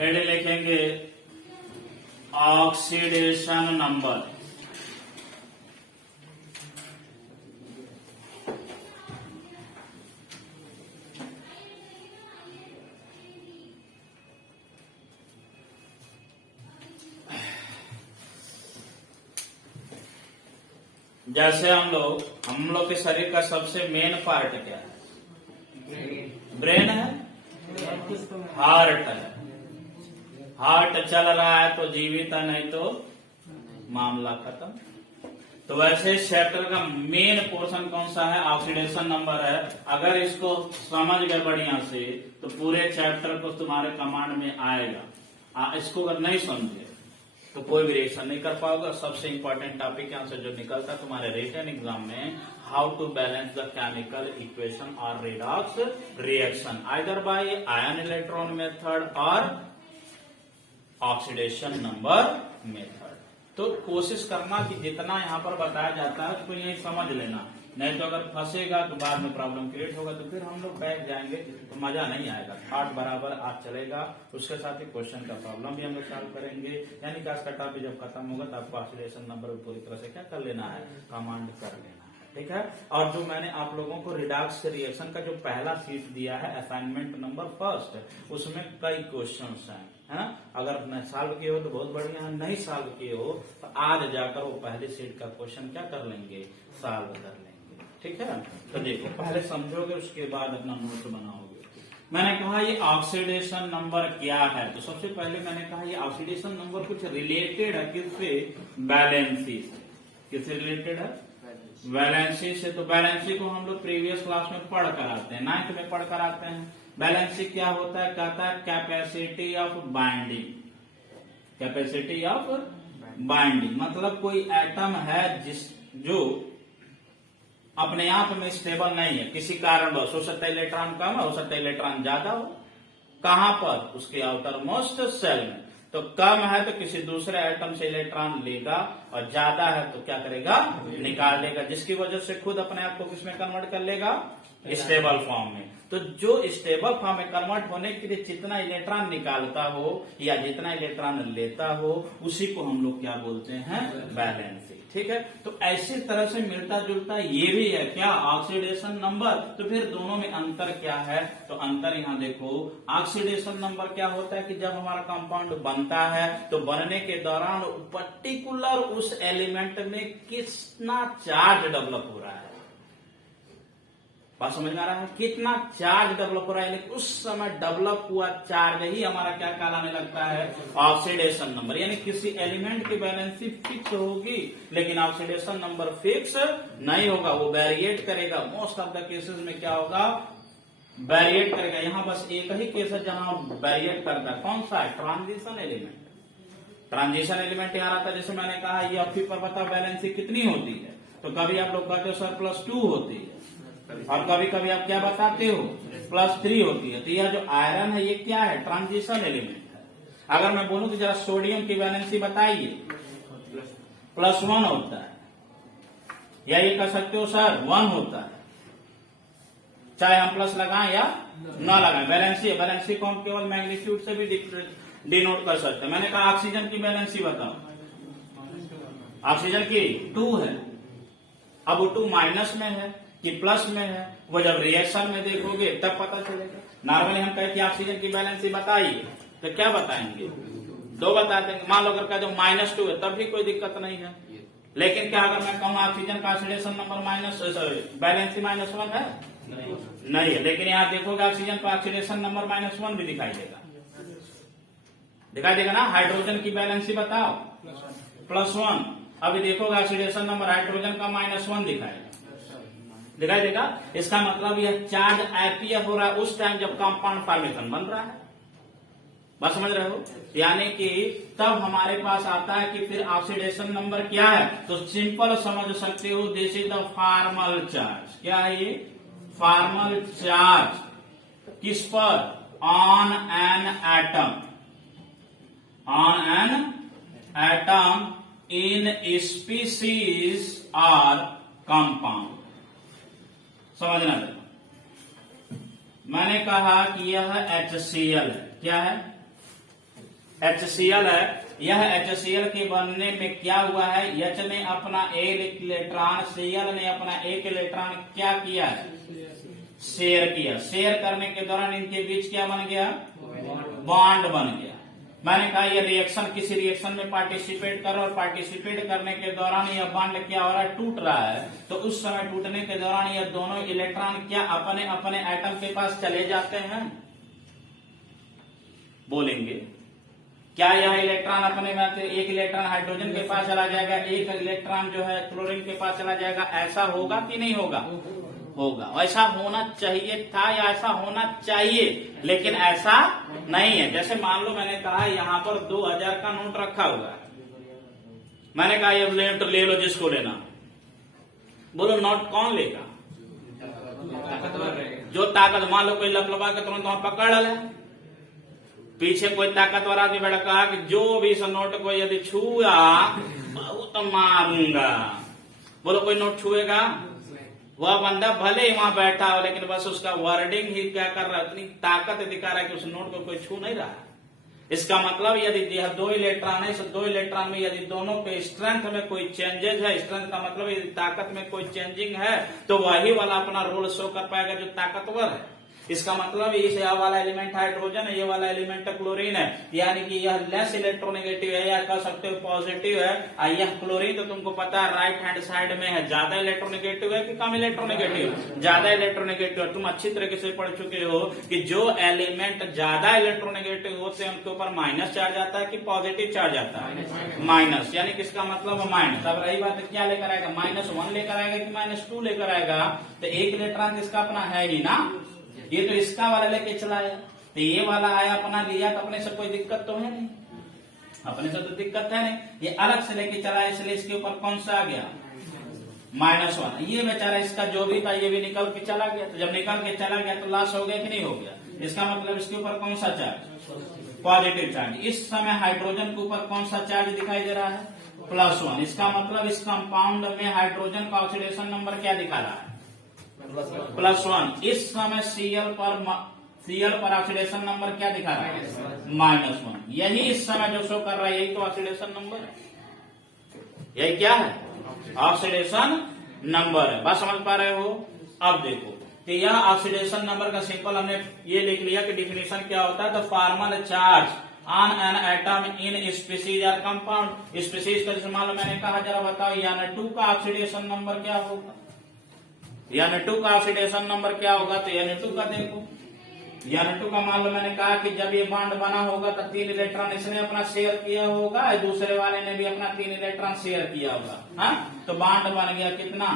Head लिखेंगे oxidation number. जैसे हम लोग के शरीर का सबसे मेन पार्ट क्या है? ब्रेन है, हार्ट है। हार्ट चल रहा है तो जीवित है, नहीं तो मामला खत्म। तो वैसे इस चैप्टर का मेन पोर्शन कौन सा है? ऑक्सीडेशन नंबर है। अगर इसको समझ गए बढ़िया से तो पूरे चैप्टर को तुम्हारे कमांड में आएगा। इसको अगर नहीं समझे तो कोई भी रिएक्शन नहीं कर पाओगे। सबसे इंपॉर्टेंट टॉपिक यहाँ से जो निकलता है तुम्हारे रिटन एग्जाम में, how to balance the chemical equation और redox reaction either by ion electron method और ऑक्सीडेशन नंबर मेथड। तो कोशिश करना कि जितना यहाँ पर बताया जाता है उसको यही समझ लेना, नहीं तो अगर फंसेगा तो बाद में प्रॉब्लम क्रिएट होगा, तो फिर हम लोग बैठ जाएंगे तो मजा नहीं आएगा। थॉट बराबर आप चलेगा, उसके साथ ही क्वेश्चन का प्रॉब्लम भी हम लोग सॉल्व करेंगे। यानी कि आज का टॉपिक जब खत्म होगा तो आपको ऑक्सीडेशन नंबर पूरी तरह से क्या कर लेना है? कमांड कर लेना है, ठीक है। और जो मैंने आप लोगों को रिडॉक्स रिएक्शन का जो पहला सीट दिया है असाइनमेंट नंबर फर्स्ट, उसमें कई क्वेश्चन हैं, है ना। अगर सॉल्व किए हो तो बहुत बढ़िया है, नहीं सॉल्व किए हो तो आज जाकर वो पहले सीट का क्वेश्चन क्या कर लेंगे? सॉल्व कर लेंगे, ठीक है। तो देखो पहले समझोगे उसके बाद अपना नोट बनाओगे। मैंने कहा ये ऑक्सीडेशन नंबर क्या है, तो सबसे पहले मैंने कहा ये ऑक्सीडेशन नंबर कुछ रिलेटेड है किससे? वैलेंसी से। किससे रिलेटेड है? वैलेंसी से। तो वैलेंसी को हम लोग प्रीवियस क्लास में पढ़ कर आते हैं, 9th में पढ़ कर आते हैं। वैलेंसी क्या होता है? कहता है capacity of binding. Capacity of binding मतलब कोई एटम है जो अपने आप में स्टेबल नहीं है, किसी कारणवश। हो सकता है इलेक्ट्रॉन कम है, हो सकता है इलेक्ट्रॉन ज्यादा हो। कहां पर? उसके आउटर मोस्ट सेल में। तो कम है तो किसी दूसरे एटम से इलेक्ट्रॉन लेगा, और ज्यादा है तो क्या करेगा? निकाल देगा, जिसकी वजह से खुद अपने आप को किसमें कन्वर्ट कर लेगा? स्टेबल फॉर्म में। तो जो स्टेबल फॉर्म में कन्वर्ट होने के लिए जितना इलेक्ट्रॉन निकालता हो या जितना इलेक्ट्रॉन लेता हो, उसी को हम लोग क्या बोलते हैं? वैलेंसी, ठीक है। तो ऐसी तरह से मिलता जुलता ये भी है क्या? Oxidation number. तो फिर दोनों में अंतर क्या है? तो अंतर यहाँ देखो, ऑक्सीडेशन नंबर क्या होता है कि जब हमारा कंपाउंड बनता है तो बनने के दौरान पर्टिकुलर उस एलिमेंट में कितना चार्ज डेवलप हो रहा है। बात समझ में आ रहा है? कितना चार्ज डेवलप हो रहा है, लेकिन उस समय डेवलप हुआ चार्ज ही हमारा क्या कहलाने लगता है? Oxidation number. यानी किसी एलिमेंट की वैलेंसी फिक्स होगी लेकिन ऑक्सीडेशन नंबर फिक्स नहीं होगा, वो वेरिएट करेगा। मोस्ट ऑफ द केसेस में क्या होगा? वेरिएट करेगा। यहाँ बस एक ही केस है जहां वेरिएट करता है, कौन सा है? Transition element. ट्रांजिशन एलिमेंट यहाँ आता है। जैसे मैंने कहा ये अभी पर बता वैलेंसी कितनी होती है, तो कभी आप लोग कहते हो सर +2 होती है, और कभी कभी आप क्या बताते हो? +3 होती है। तो यह जो आयरन है ये क्या है? ट्रांजिशन एलिमेंट है। अगर मैं बोलूं तो जरा सोडियम की वैलेंसी बताइए, +1 होता है, या ये कह सकते हो सर 1 होता है, चाहे हम प्लस लगाएं या ना लगाएं। वैलेंसी को हम केवल मैग्नीट्यूड से भी डिनोट कर सकते हैं। मैंने कहा ऑक्सीजन की वैलेंसी बताओ। ऑक्सीजन की 2 है। अब वो 2 माइनस में है कि प्लस में है, वो जब रिएक्शन में देखोगे तब पता चलेगा। नॉर्मली हम कहते हैं ऑक्सीजन की वैलेंसी बताइए, तो क्या बताएंगे? 2 बता देंगे। मान लो अगर कह दो -2 है तब भी कोई दिक्कत नहीं है। लेकिन क्या अगर मैं कहूँ ऑक्सीजन का ऑक्सीडेशन नंबर वैलेंसी -1 है? नहीं है। लेकिन यहाँ देखोगे ऑक्सीजन का ऑक्सीडेशन नंबर -1 भी दिखाई देगा ना। हाइड्रोजन की वैलेंसी बताओ, +1। अभी देखोगे ऑक्सीडेशन नंबर हाइड्रोजन का -1 दिखाई देगा। इसका मतलब यह चार्ज आईपीएफ हो रहा है उस टाइम जब कंपाउंड फॉर्मेशन बन रहा है। बात समझ रहे हो? यानी कि तब हमारे पास आता है कि फिर ऑक्सीडेशन नंबर क्या है, तो सिंपल समझ सकते हो, this is the formal charge. क्या है ये? Formal charge. किस पर? On an atom in species और कंपाउंड। समझना देखो, मैंने कहा कि यह HCl है। क्या है? HCl है, यह HCl के बनने में क्या हुआ है, H ने अपना एक इलेक्ट्रॉन, Cl ने अपना एक इलेक्ट्रॉन क्या किया है, शेयर किया। शेयर करने के दौरान इनके बीच क्या बन गया, बॉन्ड बन गया। मैंने कहा ये रिएक्शन किसी रिएक्शन में पार्टिसिपेट कर रहा है और पार्टिसिपेट करने के दौरान यह बॉन्ड क्या हो रहा है, टूट रहा है। तो उस समय टूटने के दौरान ये दोनों इलेक्ट्रॉन क्या अपने अपने एटम के पास चले जाते हैं, बोलेंगे क्या यह इलेक्ट्रॉन अपने में, एक इलेक्ट्रॉन हाइड्रोजन के पास चला जाएगा, एक इलेक्ट्रॉन जो है क्लोरीन के पास चला जाएगा, ऐसा होगा कि नहीं होगा, होगा। ऐसा होना चाहिए था या ऐसा होना चाहिए, लेकिन ऐसा नहीं है। जैसे मान लो मैंने कहा यहाँ पर 2000 का नोट रखा हुआ है, मैंने कहा ये नोट ले लो जिसको लेना, बोलो नोट कौन लेगा, जो ताकत, मान लो कोई लपलपा के तुरंत वहां पकड़ ले, पीछे कोई ताकतवर आदमी बैठा, कहा कि जो भी इस नोट को यदि छुआ बहुत मारूंगा, बोलो कोई नोट छुएगा, वह बंदा भले ही वहां बैठा हो लेकिन बस उसका वर्डिंग ही क्या कर रहा है, इतनी ताकत दिखा रहा है कि उस नोट को कोई छू नहीं रहा है। इसका मतलब यदि यह 2 इलेक्ट्रॉन है, इस 2 इलेक्ट्रॉन में यदि दोनों के स्ट्रेंथ में कोई चेंजेस है, स्ट्रेंथ का मतलब यदि ताकत में कोई चेंजिंग है, तो वही वाला अपना रोल शो कर पाएगा जो ताकतवर है। इसका मतलब इस यह वाला एलिमेंट हाइड्रोजन है, ये वाला एलिमेंट क्लोरीन है, यानी कि यह लेस इलेक्ट्रोनेगेटिव है या कह सकते हो पॉजिटिव है। यह क्लोरीन तो तुमको पता है राइट हैंड साइड में है, ज्यादा इलेक्ट्रोनेगेटिव है कि कम इलेक्ट्रोनेगेटिव, ज्यादा इलेक्ट्रोनेगेटिव है। तुम अच्छी तरीके से पढ़ चुके हो कि जो एलिमेंट ज्यादा इलेक्ट्रोनेगेटिव होते हैं उनके ऊपर माइनस चार्ज आता है कि पॉजिटिव चार्ज आता है, माइनस, यानी कि इसका मतलब माइनस। अब रही बात क्या लेकर आएगा, -1 लेकर आएगा कि -2 लेकर आएगा, तो एक इलेक्ट्रॉन इसका अपना है ही ना, ये तो इसका वाला लेके चला है, तो ये वाला आया अपना लिया, तो अपने से कोई दिक्कत तो है नहीं, अपने से तो दिक्कत है नहीं। ये अलग से लेके चला है, इसलिए इसके ऊपर कौन सा आ गया, -1। ये बेचारा इसका जो भी था ये भी निकल के चला गया, तो जब निकल के चला गया तो लॉस हो गया कि नहीं हो गया। इसका मतलब इसके ऊपर कौन सा चार्ज, पॉजिटिव चार्ज। इस समय हाइड्रोजन के ऊपर कौन सा चार्ज दिखाई दे रहा है, +1। इसका मतलब इस कंपाउंड में हाइड्रोजन का ऑक्सीडेशन नंबर क्या दिखा रहा है, +1। इस समय Cl पर ऑक्सीडेशन नंबर क्या दिखा रहा है, -1। यही इस समय जो शो कर रहा है यही तो ऑक्सीडेशन नंबर है, यही क्या है, ऑक्सीडेशन नंबर है। बात समझ पा रहे हो। अब देखो कि यह ऑक्सीडेशन नंबर का सिंपल हमने ये लिख लिया कि डिफिनेशन क्या होता है, the formal charge on an atom in species और कंपाउंड। स्पीसीज का जैसे मान लो मैंने कहा, जरा बताओ N2 का ऑक्सीडेशन नंबर क्या होगा, N2 का ऑक्सीडेशन नंबर क्या होगा, तो N2 का देखो, N2 का मान लो मैंने कहा कि जब ये बॉन्ड बना होगा तो 3 इलेक्ट्रॉन इसने अपना शेयर किया होगा, दूसरे वाले ने भी अपना 3 इलेक्ट्रॉन शेयर किया होगा, हाँ, तो बॉन्ड बन गया कितना,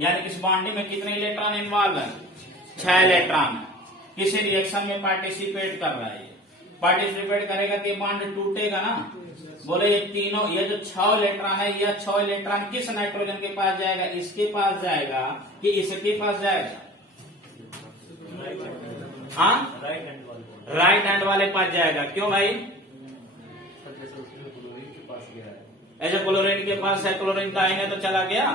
यानी इस बॉन्डिंग में कितने इलेक्ट्रॉन इन्वॉल्व है, 6 इलेक्ट्रॉन। किसी रिएक्शन में पार्टिसिपेट कर रहा है, पार्टिसिपेट करेगा तो ये बॉन्ड टूटेगा ना। बोले ये तीनों, ये जो 6 इलेक्ट्रॉन है, यह 6 इलेक्ट्रॉन किस नाइट्रोजन के पास जाएगा, इसके पास जाएगा कि इसके पास जाएगा, हाँ, राइट हैंड वाले पास जाएगा। क्यों भाई, ऐसे क्लोरीन के पास है, क्लोरीन का आईने तो चला गया,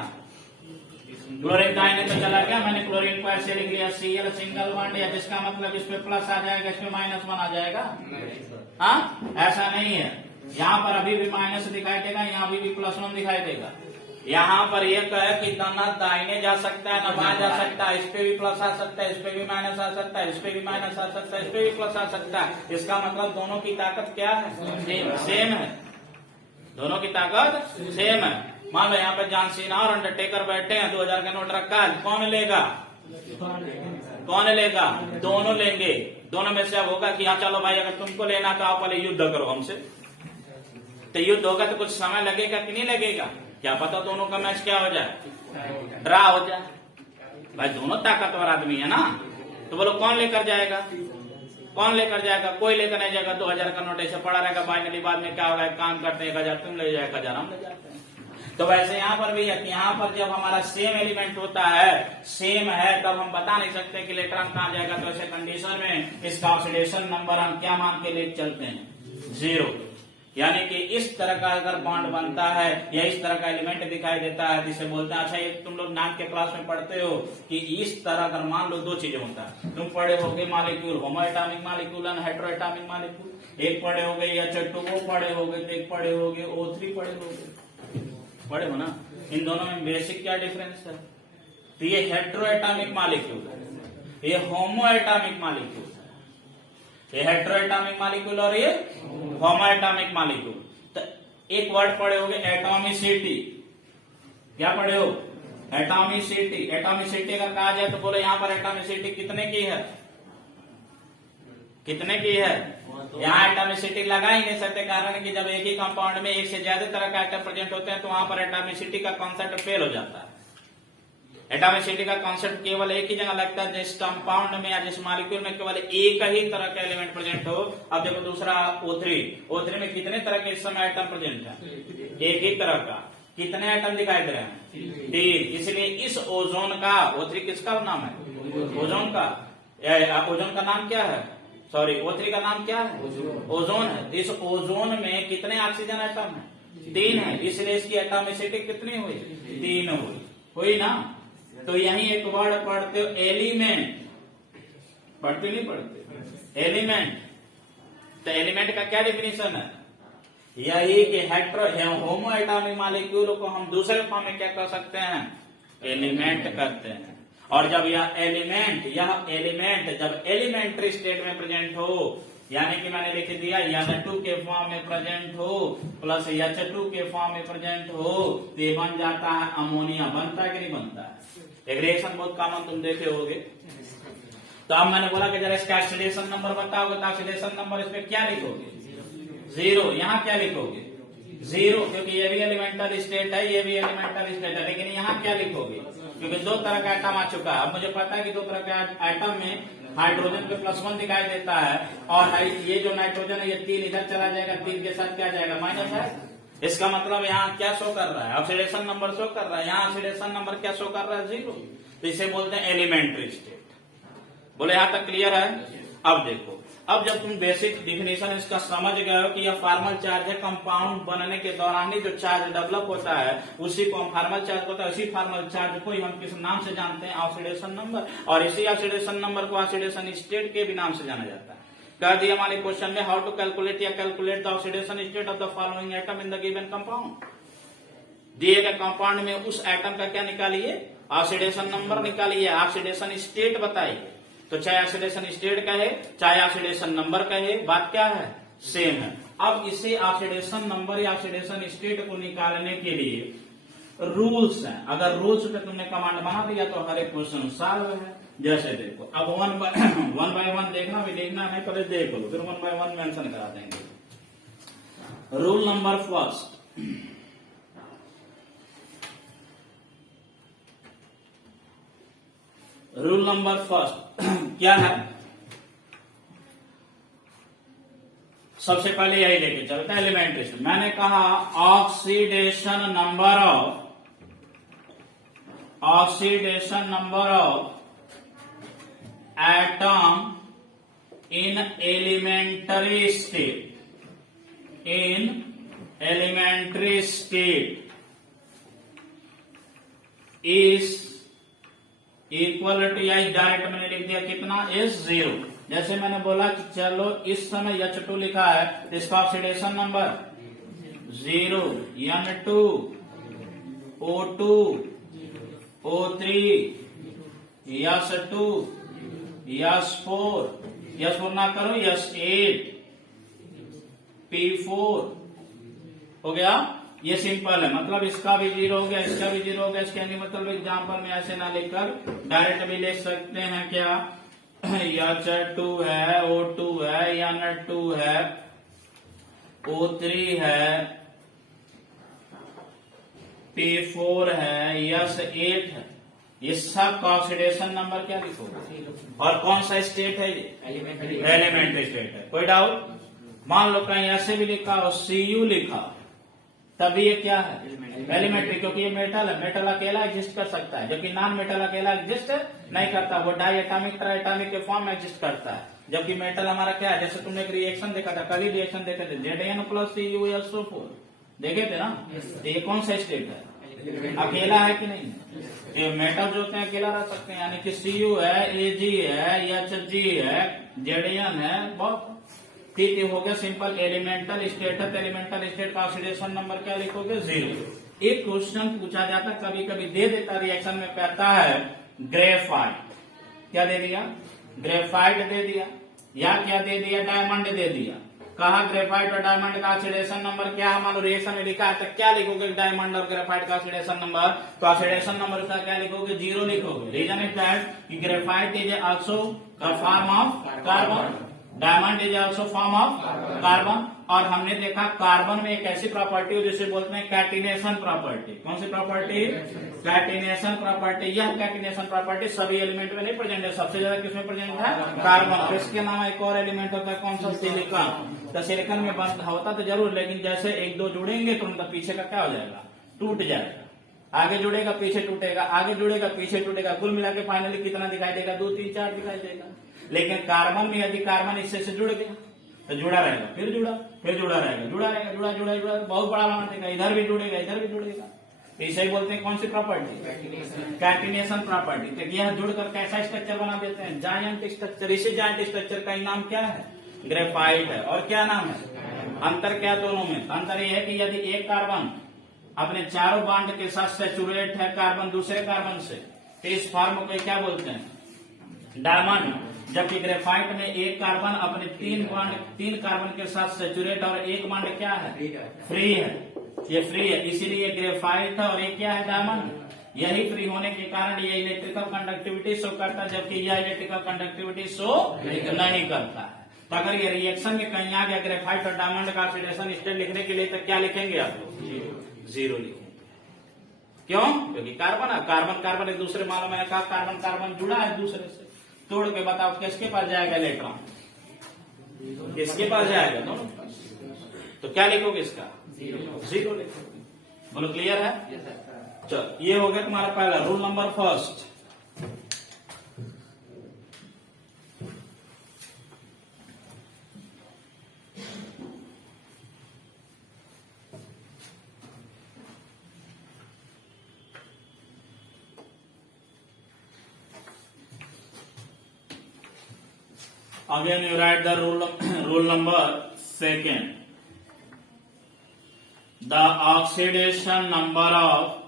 क्लोरीन का आईने तो चला गया, मैंने क्लोरीन को ऐसे लिख लिया Cl सिंगल बॉन्ड, या जिसका मतलब इसमें प्लस आ जाएगा, इसमें -1 आ जाएगा, हाँ, ऐसा नहीं है। यहाँ पर अभी भी माइनस दिखाई देगा, यहाँ भी +1 दिखाई देगा। यहाँ पर यह है कि ना दाहिने जा सकता है ना बाएं जा सकता है, इस पे भी प्लस आ सकता है, इस पे भी माइनस आ सकता है, इस पे भी माइनस आ सकता है, इस पे भी प्लस आ सकता है। इसका मतलब दोनों की ताकत क्या है, सेम है, दोनों की ताकत सेम है। मान लो यहाँ पे जॉन सीना और अंडरटेकर बैठे हैं, 2000 का नोट रखा है, कौन लेगा, कौन लेगा, दोनों लेंगे। दोनों में से अब होगा कि हाँ चलो भाई अगर तुमको लेना तो आप पहले युद्ध करो हमसे, तो युद्ध होगा तो कुछ समय लगेगा कि नहीं लगेगा, क्या पता दोनों का मैच क्या हो जाए, ड्रा हो जाए। भाई दोनों ताकतवर आदमी है ना, तो बोलो कौन लेकर जाएगा, कौन लेकर जाएगा, कोई लेकर नहीं जाएगा। 2000 का नोट ऐसे पड़ा रहेगा, फाइनली बाद में क्या होगा, काम करते हैं 1000 तुम ले जाए, 1000 हम ले जाते हैं। तो वैसे यहाँ पर भी है कि यहाँ पर जब हमारा सेम एलिमेंट होता है, सेम है, तब हम बता नहीं सकते कि इलेक्ट्रॉन कहाँ जाएगा। तो ऐसे कंडीशन में इसका ऑक्सीडेशन नंबर हम क्या मान के ले चलते हैं, 0। यानी कि इस तरह का अगर बॉन्ड बनता है या इस तरह का एलिमेंट दिखाई देता है, जिसे बोलते हैं। अच्छा, एक तुम लोग 9th के क्लास में पढ़ते हो कि इस तरह अगर मान लो 2 चीजें होता है, तुम पढ़े होगे molecule, homo atomic molecule and hetero atomic molecule. एक पढ़े होगे H2O पढ़े होगे, तो एक पढ़े होगे O3 पढ़े होगे, पढ़े हो ना। इन दोनों में बेसिक क्या डिफरेंस है? तो ये हेटेरो एटॉमिक मॉलिक्यूल है, ये होमो एटॉमिक मॉलिक्यूल है। ये हेटेरो एटॉमिक मॉलिक्यूल और ये होमो एटॉमिक मॉलिक्यूल। तो एक वर्ड पढ़े होगे एटॉमिसिटी। क्या पढ़े हो? एटॉमिसिटी। एटॉमिसिटी अगर कहा जाए तो बोलो यहाँ पर एटॉमिसिटी कितने की है? कितने की है? यहाँ एटॉमिसिटी लगा ही नहीं सकते, कारण कि जब एक ही कंपाउंड में एक से ज्यादा तरह का एटम प्रेजेंट होते हैं तो वहां पर एटॉमिसिटी का कॉन्सेप्ट फेल हो जाता है। एटॉमिसिटी का कॉन्सेप्ट केवल एक ही जगह लगता है, जिस कंपाउंड में या जिस मॉलिक्यूल में केवल एक ही तरह का एलिमेंट प्रेजेंट हो। अब देखो दूसरा O3 में कितने तरह के इस समय आइटम प्रेजेंट है? एक ही तरह का। कितने आइटम दिखाई दे रहे हैं? 3। इसलिए इस ओजोन का, O3 किसका नाम है? ओजोन का। ओजोन का नाम क्या है? सॉरी, O3 का नाम क्या है? ओजोन है। इस ओजोन में कितने ऑक्सीजन आइटम है? 3 है। इसलिए इसकी एटॉमिसिटी कितनी हुई? 3 हुई ना। तो यही एक वर्ड पढ़ते हो एलिमेंट, पढ़ते नहीं पढ़ते? एलिमेंट। तो एलिमेंट का क्या डिफिनेशन है? यही कि हेटेरो होमो एटॉमिक मॉलिक्यूल को हम दूसरे फॉर्म में क्या कर सकते हैं? एलिमेंट करते हैं। और जब यह एलिमेंट जब एलिमेंट्री स्टेट में प्रेजेंट हो, यानी कि मैंने लिख दिया N2 के फॉर्म में प्रेजेंट हो प्लस H2 के फॉर्म में प्रेजेंट हो, तो ये बन जाता है अमोनिया। बनता है कि नहीं बनता है? एक रिएक्शन बहुत कॉमन तुम देखे होगे। तो अब मैंने बोला कि जरा इसका ऑक्सीडेशन नंबर बताओगे, तो ऑक्सीडेशन नंबर इसमें क्या लिखोगे? 0। यहाँ क्या लिखोगे? 0, क्योंकि ये भी एलिमेंटल स्टेट है, ये भी एलिमेंटल स्टेट है। लेकिन यहाँ क्या लिखोगे? क्योंकि 2 तरह का आइटम आ चुका है। अब मुझे पता है कि 2 तरह के आइटम में हाइड्रोजन पे +1 दिखाई देता है, और ये जो नाइट्रोजन है ये 3 इधर चला जाएगा, 3 के साथ क्या जाएगा? माइनस है। इसका मतलब यहाँ क्या शो कर रहा है? ऑक्सीडेशन नंबर शो कर रहा है। यहाँ ऑक्सीडेशन नंबर क्या शो कर रहा है? 0। तो इसे बोलते हैं एलिमेंट्री स्टेट। बोले यहाँ तक क्लियर है? अब देखो, अब जब तुम बेसिक डिफिनेशन इसका समझ गए हो कि यह फॉर्मल चार्ज है, कंपाउंड बनने के दौरान ही जो चार्ज डेवलप होता है उसी को हम फॉर्मल चार्ज होता है। उसी फॉर्मल चार्ज को ही हम किस नाम से जानते हैं? Oxidation number. और इसी ऑक्सीडेशन नंबर को ऑक्सीडेशन स्टेट के भी नाम से जाना जाता है। कह दिया हमारे क्वेश्चन में, हाउ टू कैलकुलेट या calculate the oxidation state of the following atom in the given compound. दिए गए कंपाउंड में उस एटम का क्या निकालिए? ऑक्सीडेशन नंबर निकालिए, ऑक्सीडेशन स्टेट बताइए। तो चाहे ऑक्सीडेशन स्टेट कहे चाहे ऑक्सीडेशन नंबर कहे, बात क्या है? सेम है। अब इसे ऑक्सीडेशन नंबर या ऑक्सीडेशन स्टेट को निकालने के लिए रूल्स हैं। अगर रूल्स पे तुमने कमांड बना दिया तो हर एक क्वेश्चन सॉल्व है। जैसे देखो, अब 1 बाय 1 देखना भी देखना नहीं, पहले देख लो, फिर 1 बाय 1 मेंशन करा देंगे। Rule number first, rule number first क्या है? सबसे पहले यही लेके चलते हैं एलिमेंट्री स्टेट। मैंने कहा oxidation number of atom in elementary state is equal to, या डायरेक्ट मैंने लिख दिया कितना? इज 0। जैसे मैंने बोला कि चलो इस समय H2 लिखा है, इसका oxidation number 0, N2, O2, O3, S2, S4 ना करो, S8, P4 हो गया। ये सिंपल है, मतलब इसका भी 0 हो गया, इसका भी 0 हो गया। इसके मतलब एग्जाम्पल में ऐसे ना लिखकर डायरेक्ट भी लिख सकते हैं क्या? H2 है, O2 है, N2 है, O3 है, P4 है, S8 है। ये सब का ऑक्सीडेशन नंबर क्या लिखोगे? और कौन सा स्टेट है ये? एलिमेंट्री स्टेट है। कोई डाउट? मान लो कहीं ऐसे भी लिखा हो, Cu लिखा, तभी ये क्या है? एलिमेंट्री, क्योंकि ये मेटल है। मेटल अकेला एग्जिस्ट कर सकता है, जबकि नॉन मेटल अकेला एग्जिस्ट नहीं करता। वो डाई एटॉमिक ट्राई एटॉमिक के फॉर्म में एग्जिस्ट करता है। जबकि मेटल हमारा क्या है, जैसे तुमने एक रिएक्शन देखा था, कभी रिएक्शन देखे थे Zn प्लस CuSO4 देखे थे ना, तो ये कौन सा स्टेट है, अकेला है कि नहीं, ये मेटल जो होते हैं अकेला रह सकते हैं, यानी कि Cu है, Ag है, Hg है, Zn है, बहुत ठीक है, हो गया सिंपल। एलिमेंटल स्टेट है, एलिमेंटल स्टेट का ऑक्सीडेशन नंबर क्या लिखोगे, 0। एक क्वेश्चन पूछा जाता कभी कभी दे देता रिएक्शन में, कहता है ग्रेफाइट, क्या दे दिया, ग्रेफाइट दे दिया, या क्या दे दिया, डायमंड दे दिया। कहा ग्रेफाइट और डायमंड का ऑक्सीडेशन नंबर क्या है, मान लो रिएक्शन में लिखा है, तो क्या लिखोगे, डायमंड और ग्रेफाइट का ऑक्सीडेशन नंबर, तो ऑक्सीडेशन नंबर का क्या लिखोगे, 0 लिखोगे। रीजन इज दैट कि graphite is also form of carbon, diamond is also form of carbon, और हमने देखा कार्बन में एक ऐसी प्रॉपर्टी है जिसे बोलते हैं कैटिनेशन प्रॉपर्टी। कौन सी प्रॉपर्टी, कैटिनेशन प्रॉपर्टी। यह कैटिनेशन प्रॉपर्टी सभी एलिमेंट में नहीं प्रेजेंट है, सबसे ज्यादा किसमें प्रेजेंट है, कार्बन। इसके अलावा एक और एलिमेंट होता है, कौन सा, सिलिकॉन। तो सिलिकॉन में बंद होता तो जरूर, लेकिन जैसे एक दो जुड़ेंगे तो उनका पीछे का क्या हो जाएगा, टूट जाएगा, आगे जुड़ेगा पीछे टूटेगा, आगे जुड़ेगा पीछे टूटेगा, कुल मिला के फाइनली कितना दिखाई देगा, 2 3 4 दिखाई देगा। लेकिन कार्बन में यदि कार्बन इससे से जुड़ गया तो जुड़ा रहेगा, फिर जुड़ा, फिर जुड़ा रहेगा, जुड़ा रहेगा, जुड़ा जुड़ा जुड़ा, बहुत बड़ा बना देगा, इधर भी जुड़ेगा, इधर भी जुड़ेगा। इसे ही बोलते हैं कौन सी प्रॉपर्टी, कैटिनेशन प्रॉपर्टी। तो यह जुड़कर कैसा स्ट्रक्चर बना देते हैं, जायंट स्ट्रक्चर। इसी जायंट स्ट्रक्चर का नाम क्या है, ग्रेफाइट है। और क्या नाम है, अंतर क्या दोनों में, अंतर यह है कि यदि एक कार्बन अपने चारों बॉन्ड के साथ सैचुरेट है कार्बन दूसरे कार्बन से, तो इस फॉर्म को क्या बोलते हैं, डायमंड। जबकि ग्रेफाइट में एक कार्बन अपने 3 कार्बन के साथ सैचुरेट और एक बॉन्ड क्या है, फ्री है, ये फ्री है, इसीलिए ग्रेफाइट है। और ये क्या है, डायमंड। यही फ्री होने के कारण ये इलेक्ट्रिकल कंडक्टिविटी शो करता है, जबकि यह इलेक्ट्रिकल कंडक्टिविटी शो नहीं करता है। तो अगर ये रिएक्शन में कहीं आ गया ग्रेफाइट और डायमंड का ऑक्सीडेशन स्टेट लिखने के लिए, तो क्या लिखेंगे आप लोग, 0 लिखेंगे। क्यों, क्योंकि कार्बन है, कार्बन कार्बन एक दूसरे, मालूम मैंने कहा कार्बन कार्बन जुड़ा है दूसरे से, तोड़ के बताओ किसके पास जाएगा इलेक्ट्रॉन, किसके पास जाएगा, दोनों पास। तो क्या लिखोगे इसका, 0 लिखोगे। बोलो क्लियर है। चलो ये हो गया तुम्हारा पहला rule number first. Again you write the rule number second. The oxidation number of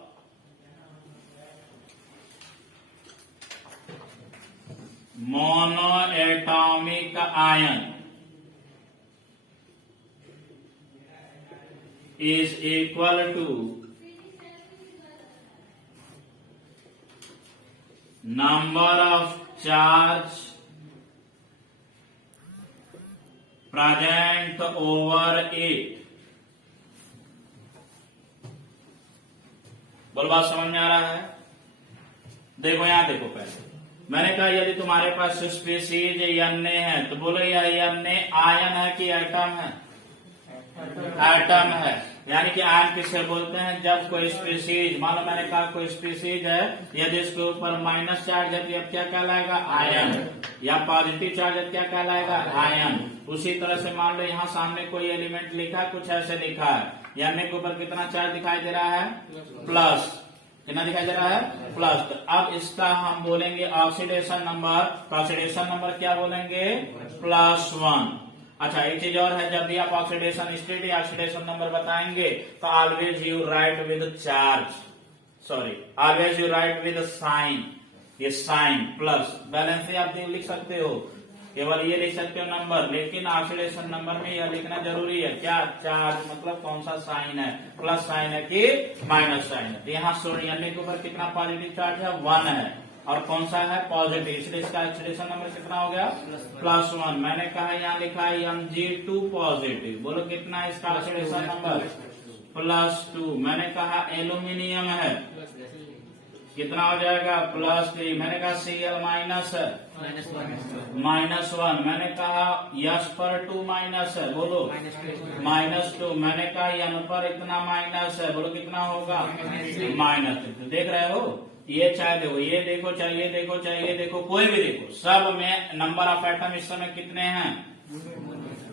monoatomic ion is equal to number of charge present over it। बोल बात समझ में आ रहा है। देखो यहां देखो, पहले मैंने कहा यदि तुम्हारे पास स्पीसीज N है तो बोलो यह N आयन है कि एटम है, एटम है। यानी कि आयन किसे बोलते हैं, जब कोई स्पीसीज, मान लो मैंने कहा कोई स्पीसीज है, यदि इसके ऊपर माइनस चार्ज है तो अब क्या कहलाएगा, आयन, या पॉजिटिव चार्ज है क्या कहलाएगा, आयन। उसी तरह से मान लो यहाँ सामने कोई एलिमेंट लिखा है, कुछ ऐसे लिखा है, यानी के ऊपर कितना चार्ज दिखाई दे रहा है, प्लस, कितना दिखाई दे रहा है, प्लस। तो अब इसका हम बोलेंगे ऑक्सीडेशन नंबर, ऑक्सीडेशन नंबर क्या बोलेंगे, +1। अच्छा एक चीज और है, जब भी आप ऑक्सीडेशन स्टेट या ऑक्सीडेशन नंबर बताएंगे तो always you write with charge, sorry always you write with sign, ये साइन प्लस, बैलेंस से आप लिख सकते हो, केवल ये लिख सकते हो नंबर, लेकिन ऑक्सीडेशन नंबर में यह लिखना जरूरी है, क्या, चार्ज मतलब कौन सा साइन है, प्लस साइन है कि माइनस साइन है। तो यहाँ सोडियम के ऊपर कितना पॉजिटिव चार्ज है, 1 है, और कौन सा है, पॉजिटिव, इसलिए इसका ऑक्सीडेशन नंबर कितना हो गया, +1। मैंने कहा यहाँ लिखा है Mg2 पॉजिटिव, बोलो कितना है इसका ऑक्सीडेशन नंबर, +2। मैंने कहा एल्यूमिनियम है, कितना हो जाएगा, +3। मैंने कहा Cl माइनस है, -1। मैंने कहा यस पर 2 माइनस है, बोलो -2। मैंने कहा N पर इतना माइनस है, बोलो कितना होगा, -3। देख रहे हो ये चाहे देखो, ये देखो, चाहे ये देखो, चाहे ये देखो, कोई भी देखो, सब में नंबर ऑफ एटम इस समय कितने हैं?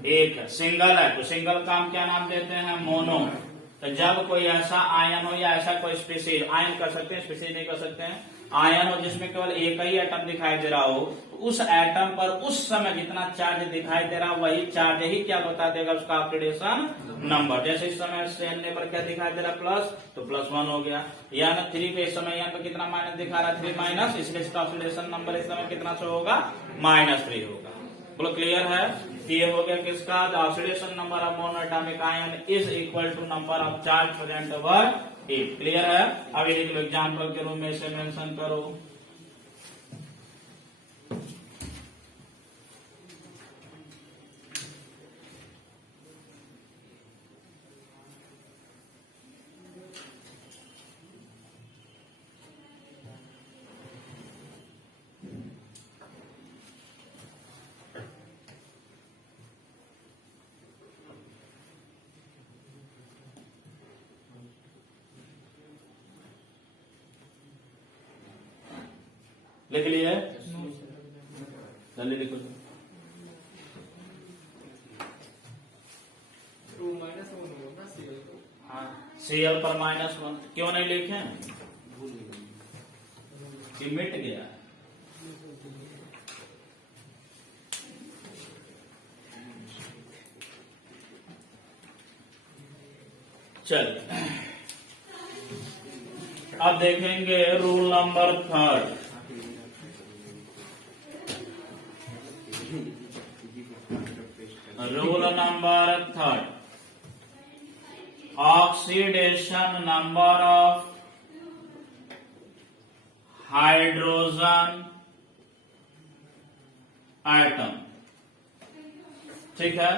एक है। सिंगल है तो सिंगल का हम क्या नाम देते हैं? मोनो। तो जब कोई ऐसा आयन हो या ऐसा कोई स्पीसीज, आयन कर सकते हैं, स्पीसीज नहीं कर सकते हैं, आयन हो जिसमें केवल एक ही एटम दिखाई दे रहा हो, तो उस एटम पर उस समय जितना चार्ज दिखाई दे रहा वही चार्ज ही क्या बता देगा? उसका ऑक्सीडेशन नंबर। जैसे इस समय CN पर क्या दिखाई दे रहा? प्लस, तो +1 हो गया। या 3 पे इस समय यहाँ पे कितना माइनस दिखा रहा है? 3 माइनस, इसलिए इसका ऑक्सीडेशन नंबर इस समय कितना शो होगा? -3 होगा। बोलो क्लियर है? ये हो गया किसका? The oxidation number of monoatomic ion is equal to number of charge present over it. Clear है? अब ये एग्जाम्पल के रूप में इसे मेंशन करो। लिख लिया? जल्दी लिखो। Cl पर -1 क्यों नहीं लिखे? कि मिट गया। चल अब देखेंगे rule number 3। Rule number 3, oxidation number of hydrogen atom. ठीक है?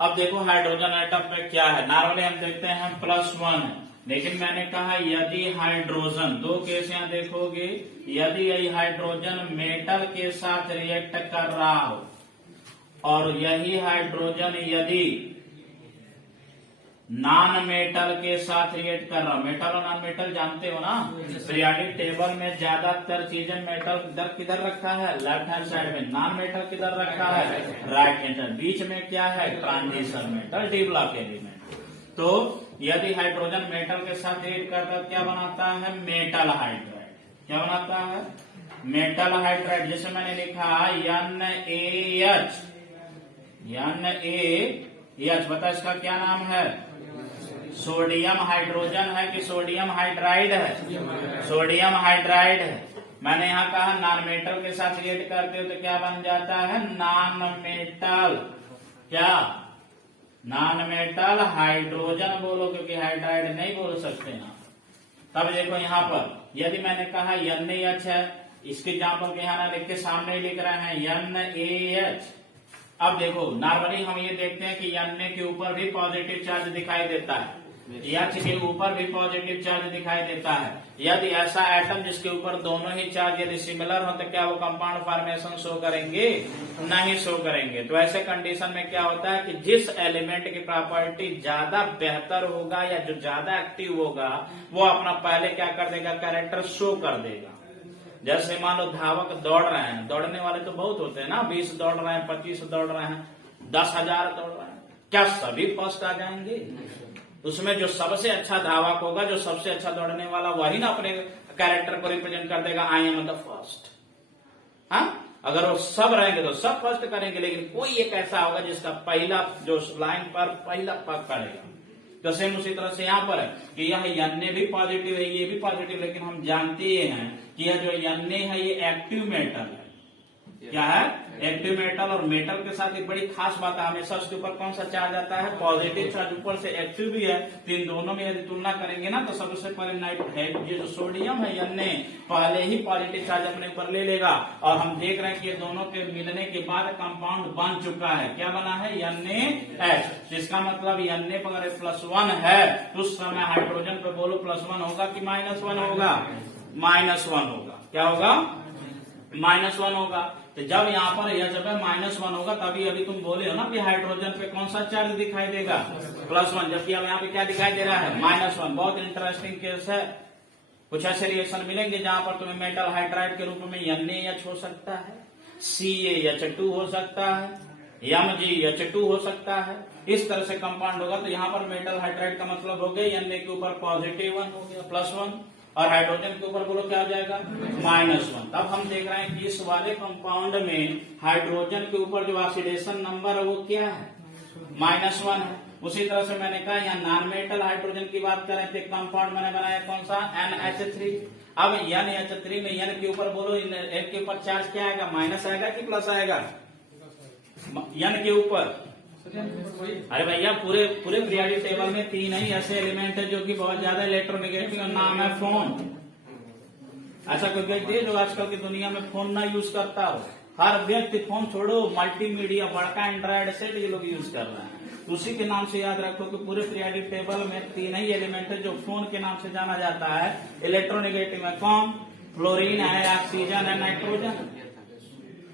अब देखो हाइड्रोजन एटम पे क्या है। नॉर्मली हम देखते हैं +1 है, लेकिन मैंने कहा यदि हाइड्रोजन, 2 केस यहां देखोगे, यदि यही हाइड्रोजन मेटल के साथ रिएक्ट कर रहा हो और यही हाइड्रोजन यदि नॉन मेटल के साथ रिएक्ट कर रहा हो, मेटल और नॉन मेटल जानते हो ना? पीरियोडिक टेबल में ज्यादातर चीजें मेटल किधर रखा है? लेफ्ट हैंड साइड में। नॉन मेटल किधर रखा है? Right hand. बीच में क्या है? Transition metal, D block element. तो यदि हाइड्रोजन मेटल के साथ रिएक्ट करता है क्या बनाता है? Metal hydride. क्या बनाता है? Metal hydride. जैसे मैंने लिखा NaH, NaH, बता इसका क्या नाम है? सोडियम हाइड्रोजन है कि सोडियम हाइड्राइड है? सोडियम हाइड्राइड है। मैंने यहाँ कहा नॉन मेटल के साथ रिएक्ट करते हो तो क्या बन जाता है? Non metal. क्या? नॉन मेटल हाइड्रोजन बोलो, क्योंकि हाइड्राइड नहीं बोल सकते ना। तब देखो यहाँ पर यदि मैंने कहा NaH है, इसके एग्जाम्पल के यहाँ ना लिख के सामने ही लिख रहे हैं NaH। अब देखो नॉर्मली हम ये देखते हैं कि Na के ऊपर भी पॉजिटिव चार्ज दिखाई देता है, H के ऊपर भी पॉजिटिव चार्ज दिखाई देता है। यदि ऐसा एटम जिसके ऊपर दोनों ही चार्ज यदि सिमिलर हो तो क्या वो कंपाउंड फॉर्मेशन शो करेंगे? नहीं शो करेंगे। तो ऐसे कंडीशन में क्या होता है कि जिस एलिमेंट की प्रॉपर्टी ज्यादा बेहतर होगा या जो ज्यादा एक्टिव होगा वो अपना पहले क्या कर देगा? कैरेक्टर शो कर देगा। जैसे मान लो धावक दौड़ रहे हैं, दौड़ने वाले तो बहुत होते हैं ना, 20 दौड़ रहे हैं, 25 दौड़ रहे हैं, 10,000 दौड़ रहे हैं, क्या सभी फर्स्ट आ जाएंगे? उसमें जो सबसे अच्छा धावक होगा, जो सबसे अच्छा दौड़ने वाला, वही ना अपने कैरेक्टर को रिप्रेजेंट कर देगा, आई एम द फर्स्ट। हाँ, अगर वो सब रहेंगे तो सब फर्स्ट करेंगे, लेकिन कोई एक ऐसा होगा जिसका पहला जो लाइन पर पहला पग करेगा। तो सेम उसी तरह से यहाँ पर है कि यह Na भी पॉजिटिव है, ये भी पॉजिटिव, लेकिन हम जानते हैं कि यह जो Na है ये एक्टिव मेटल है। क्या है? Active metal. और मेटल के साथ एक बड़ी खास बात है, हमेशा उसके ऊपर कौन सा चार्ज आता है? Positive charge. ऊपर से एक्टिव भी है, तो इन दोनों में यदि तुलना करेंगे ना तो सबसे पहले ये जो सोडियम है Na पहले ही पॉजिटिव चार्ज अपने ऊपर ले लेगा। और हम देख रहे हैं कि ये दोनों के मिलने के बाद कंपाउंड बन चुका है। क्या बना है? NaH। इसका मतलब Na पर अगर +1 है तो उस समय हाइड्रोजन पे बोलो +1 होगा कि -1 होगा? -1 होगा। क्या होगा? -1 होगा। तो जब यहाँ पर यह जब -1 होगा तभी अभी तुम बोले हो ना कि हाइड्रोजन पे कौन सा चार्ज दिखाई देगा? +1, जबकि अब यहाँ पे क्या दिखाई दे रहा है? -1। बहुत इंटरेस्टिंग केस है। कुछ ऐसे रिएक्शन मिलेंगे जहां पर तुम्हें मेटल हाइड्राइड के रूप में NaH हो सकता है, CaH2 हो सकता है, MgH2 हो सकता है। इस तरह से कंपाउंड होगा। तो यहाँ पर मेटल हाइड्राइड का मतलब हो गया Na के ऊपर +1 हो गया +1, और हाइड्रोजन के ऊपर बोलो क्या हो जाएगा -1। तब हम देख रहे हैं कि इस वाले कंपाउंड में हाइड्रोजन के ऊपर जो ऑक्सीडेशन नंबर है वो क्या है -1 है। उसी तरह से मैंने कहा यहाँ नॉन मेटल हाइड्रोजन की बात करें तो कंपाउंड मैंने बनाया कौन सा NH3। अब NH3 में N के ऊपर बोलो एक के ऊपर चार्ज क्या आएगा माइनस आएगा कि प्लस आएगा N के ऊपर। अरे भैया पूरे पीरियोडिक टेबल में 3 ही ऐसे एलिमेंट है जो कि बहुत ज्यादा इलेक्ट्रोनेगेटिव, नाम है फोन। ऐसा कोई व्यक्ति है जो आजकल की दुनिया में फोन ना यूज करता हो? हर व्यक्ति फोन छोड़ो मल्टीमीडिया बड़का एंड्रॉइड सेट ये लोग यूज कर रहे हैं। तो उसी के नाम से याद रखो कि पूरे पीरियोडिक टेबल में 3 ही एलिमेंट है जो फोन के नाम से जाना जाता है इलेक्ट्रोनेगेटिव में। कौन? फ्लोरीन है, ऑक्सीजन है, नाइट्रोजन।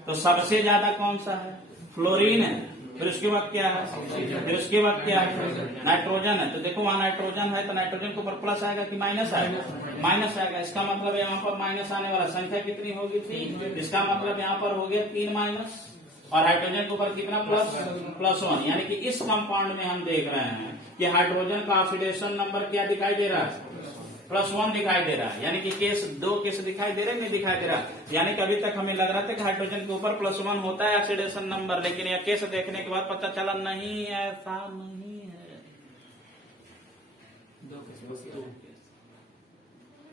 तो सबसे ज्यादा कौन सा है? फ्लोरीन है। फिर उसके बाद क्या है? फिर उसके बाद क्या है? नाइट्रोजन है। तो देखो वहां नाइट्रोजन है तो नाइट्रोजन के ऊपर प्लस आएगा कि माइनस आएगा? माइनस आएगा। इसका मतलब यहाँ पर माइनस आने वाला संख्या कितनी होगी? 3। इसका मतलब यहाँ पर हो गया 3 माइनस, और हाइड्रोजन के ऊपर कितना +1। यानी कि इस कंपाउंड में हम देख रहे हैं कि हाइड्रोजन का ऑक्सीडेशन नंबर क्या दिखाई दे रहा है? +1 दिखाई दे रहा है। यानी कि दो केस दिखाई दे रहे नहीं दिखाई दे रहा। यानी कि अभी तक हमें लग रहा था कि हाइड्रोजन के ऊपर +1 होता है ऑक्सीडेशन नंबर, लेकिन यह केस देखने के बाद पता चला नहीं, ऐसा नहीं है।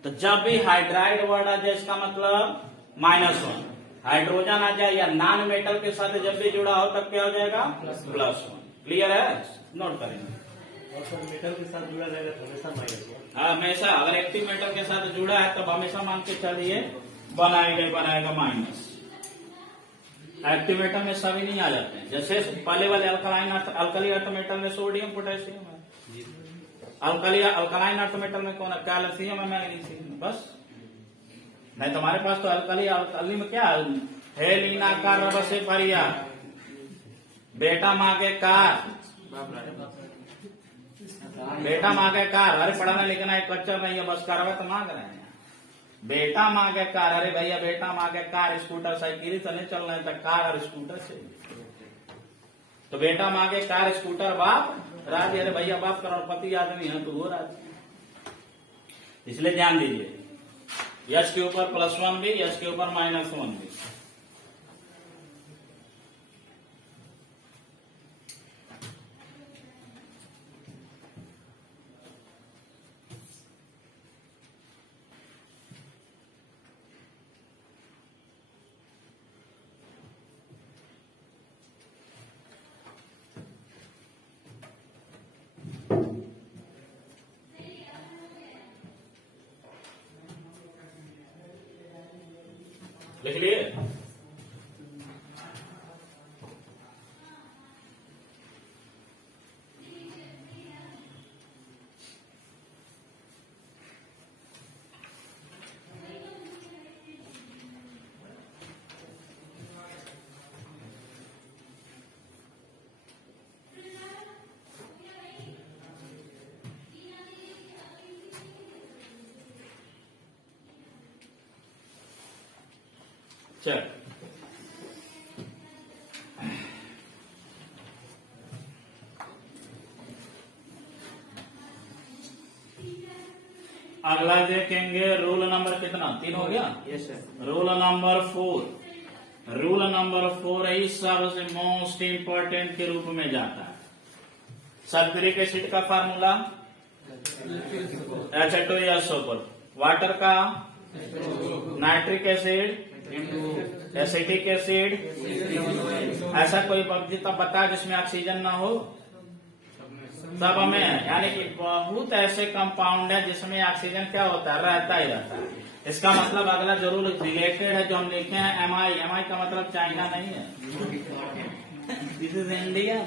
तो जब भी हाइड्राइड वर्ड आ जाए इसका मतलब -1, हाइड्रोजन आ जाए या नॉन मेटल के साथ जब भी जुड़ा हो तब क्या हो जाएगा +1। क्लियर है? नोट करेंगे। और मेटल के साथ जुड़ा रहेगा तो हमेशा -1। हमेशा अगर एक्टिव मेटल के साथ जुड़ा है तब हमेशा मान के चलिए बनाएगा माइनस। एक्टिव मेटल में सभी नहीं आ जाते हैं। जैसे पहले वाले अल्कली अर्थ मेटल में सोडियम पोटेशियम है, अल्कलाइन अर्थ मेटल में कौन है? कैल्शियम है, मैग्नीशियम, बस। नहीं तुम्हारे पास तो अल्कली में क्या हेलिना कार रबसे परिया बेटा मांगे कार, बेटा मांगे कार। अरे पढ़ना लिखना है कच्चा नहीं है, बस कारवा तो मांग रहे हैं। बेटा मांगे कार। अरे भैया बेटा मांगे कार, स्कूटर साइकिल तो नहीं चल रहे हैं, तो कार और स्कूटर से। तो बेटा मांगे कार स्कूटर बाप राजी। अरे भैया बाप करोड़पति आदमी है तो वो राजी। इसलिए ध्यान दीजिए, यश के ऊपर +1 भी, यश के ऊपर -1 भी। लिख लिए? चल अगला देखेंगे रूल नंबर कितना? 3 हो गया। Yes sir. Rule number 4। Rule number 4 ही सबसे मोस्ट इंपॉर्टेंट के रूप में जाता है। सल्फ्यूरिक एसिड का फार्मूला H2SO4, वाटर का नाइट्रिक एसिड, एसिटिक एसिड। ऐसा कोई पद्धति बता जिसमें ऑक्सीजन ना हो? सब में है। यानी कि बहुत ऐसे कंपाउंड है जिसमें ऑक्सीजन क्या होता है? रहता ही रहता है। इसका मतलब अगला जरूर रिलेटेड है जो हम लिखे हैं MI का मतलब चाइना नहीं है, this is India.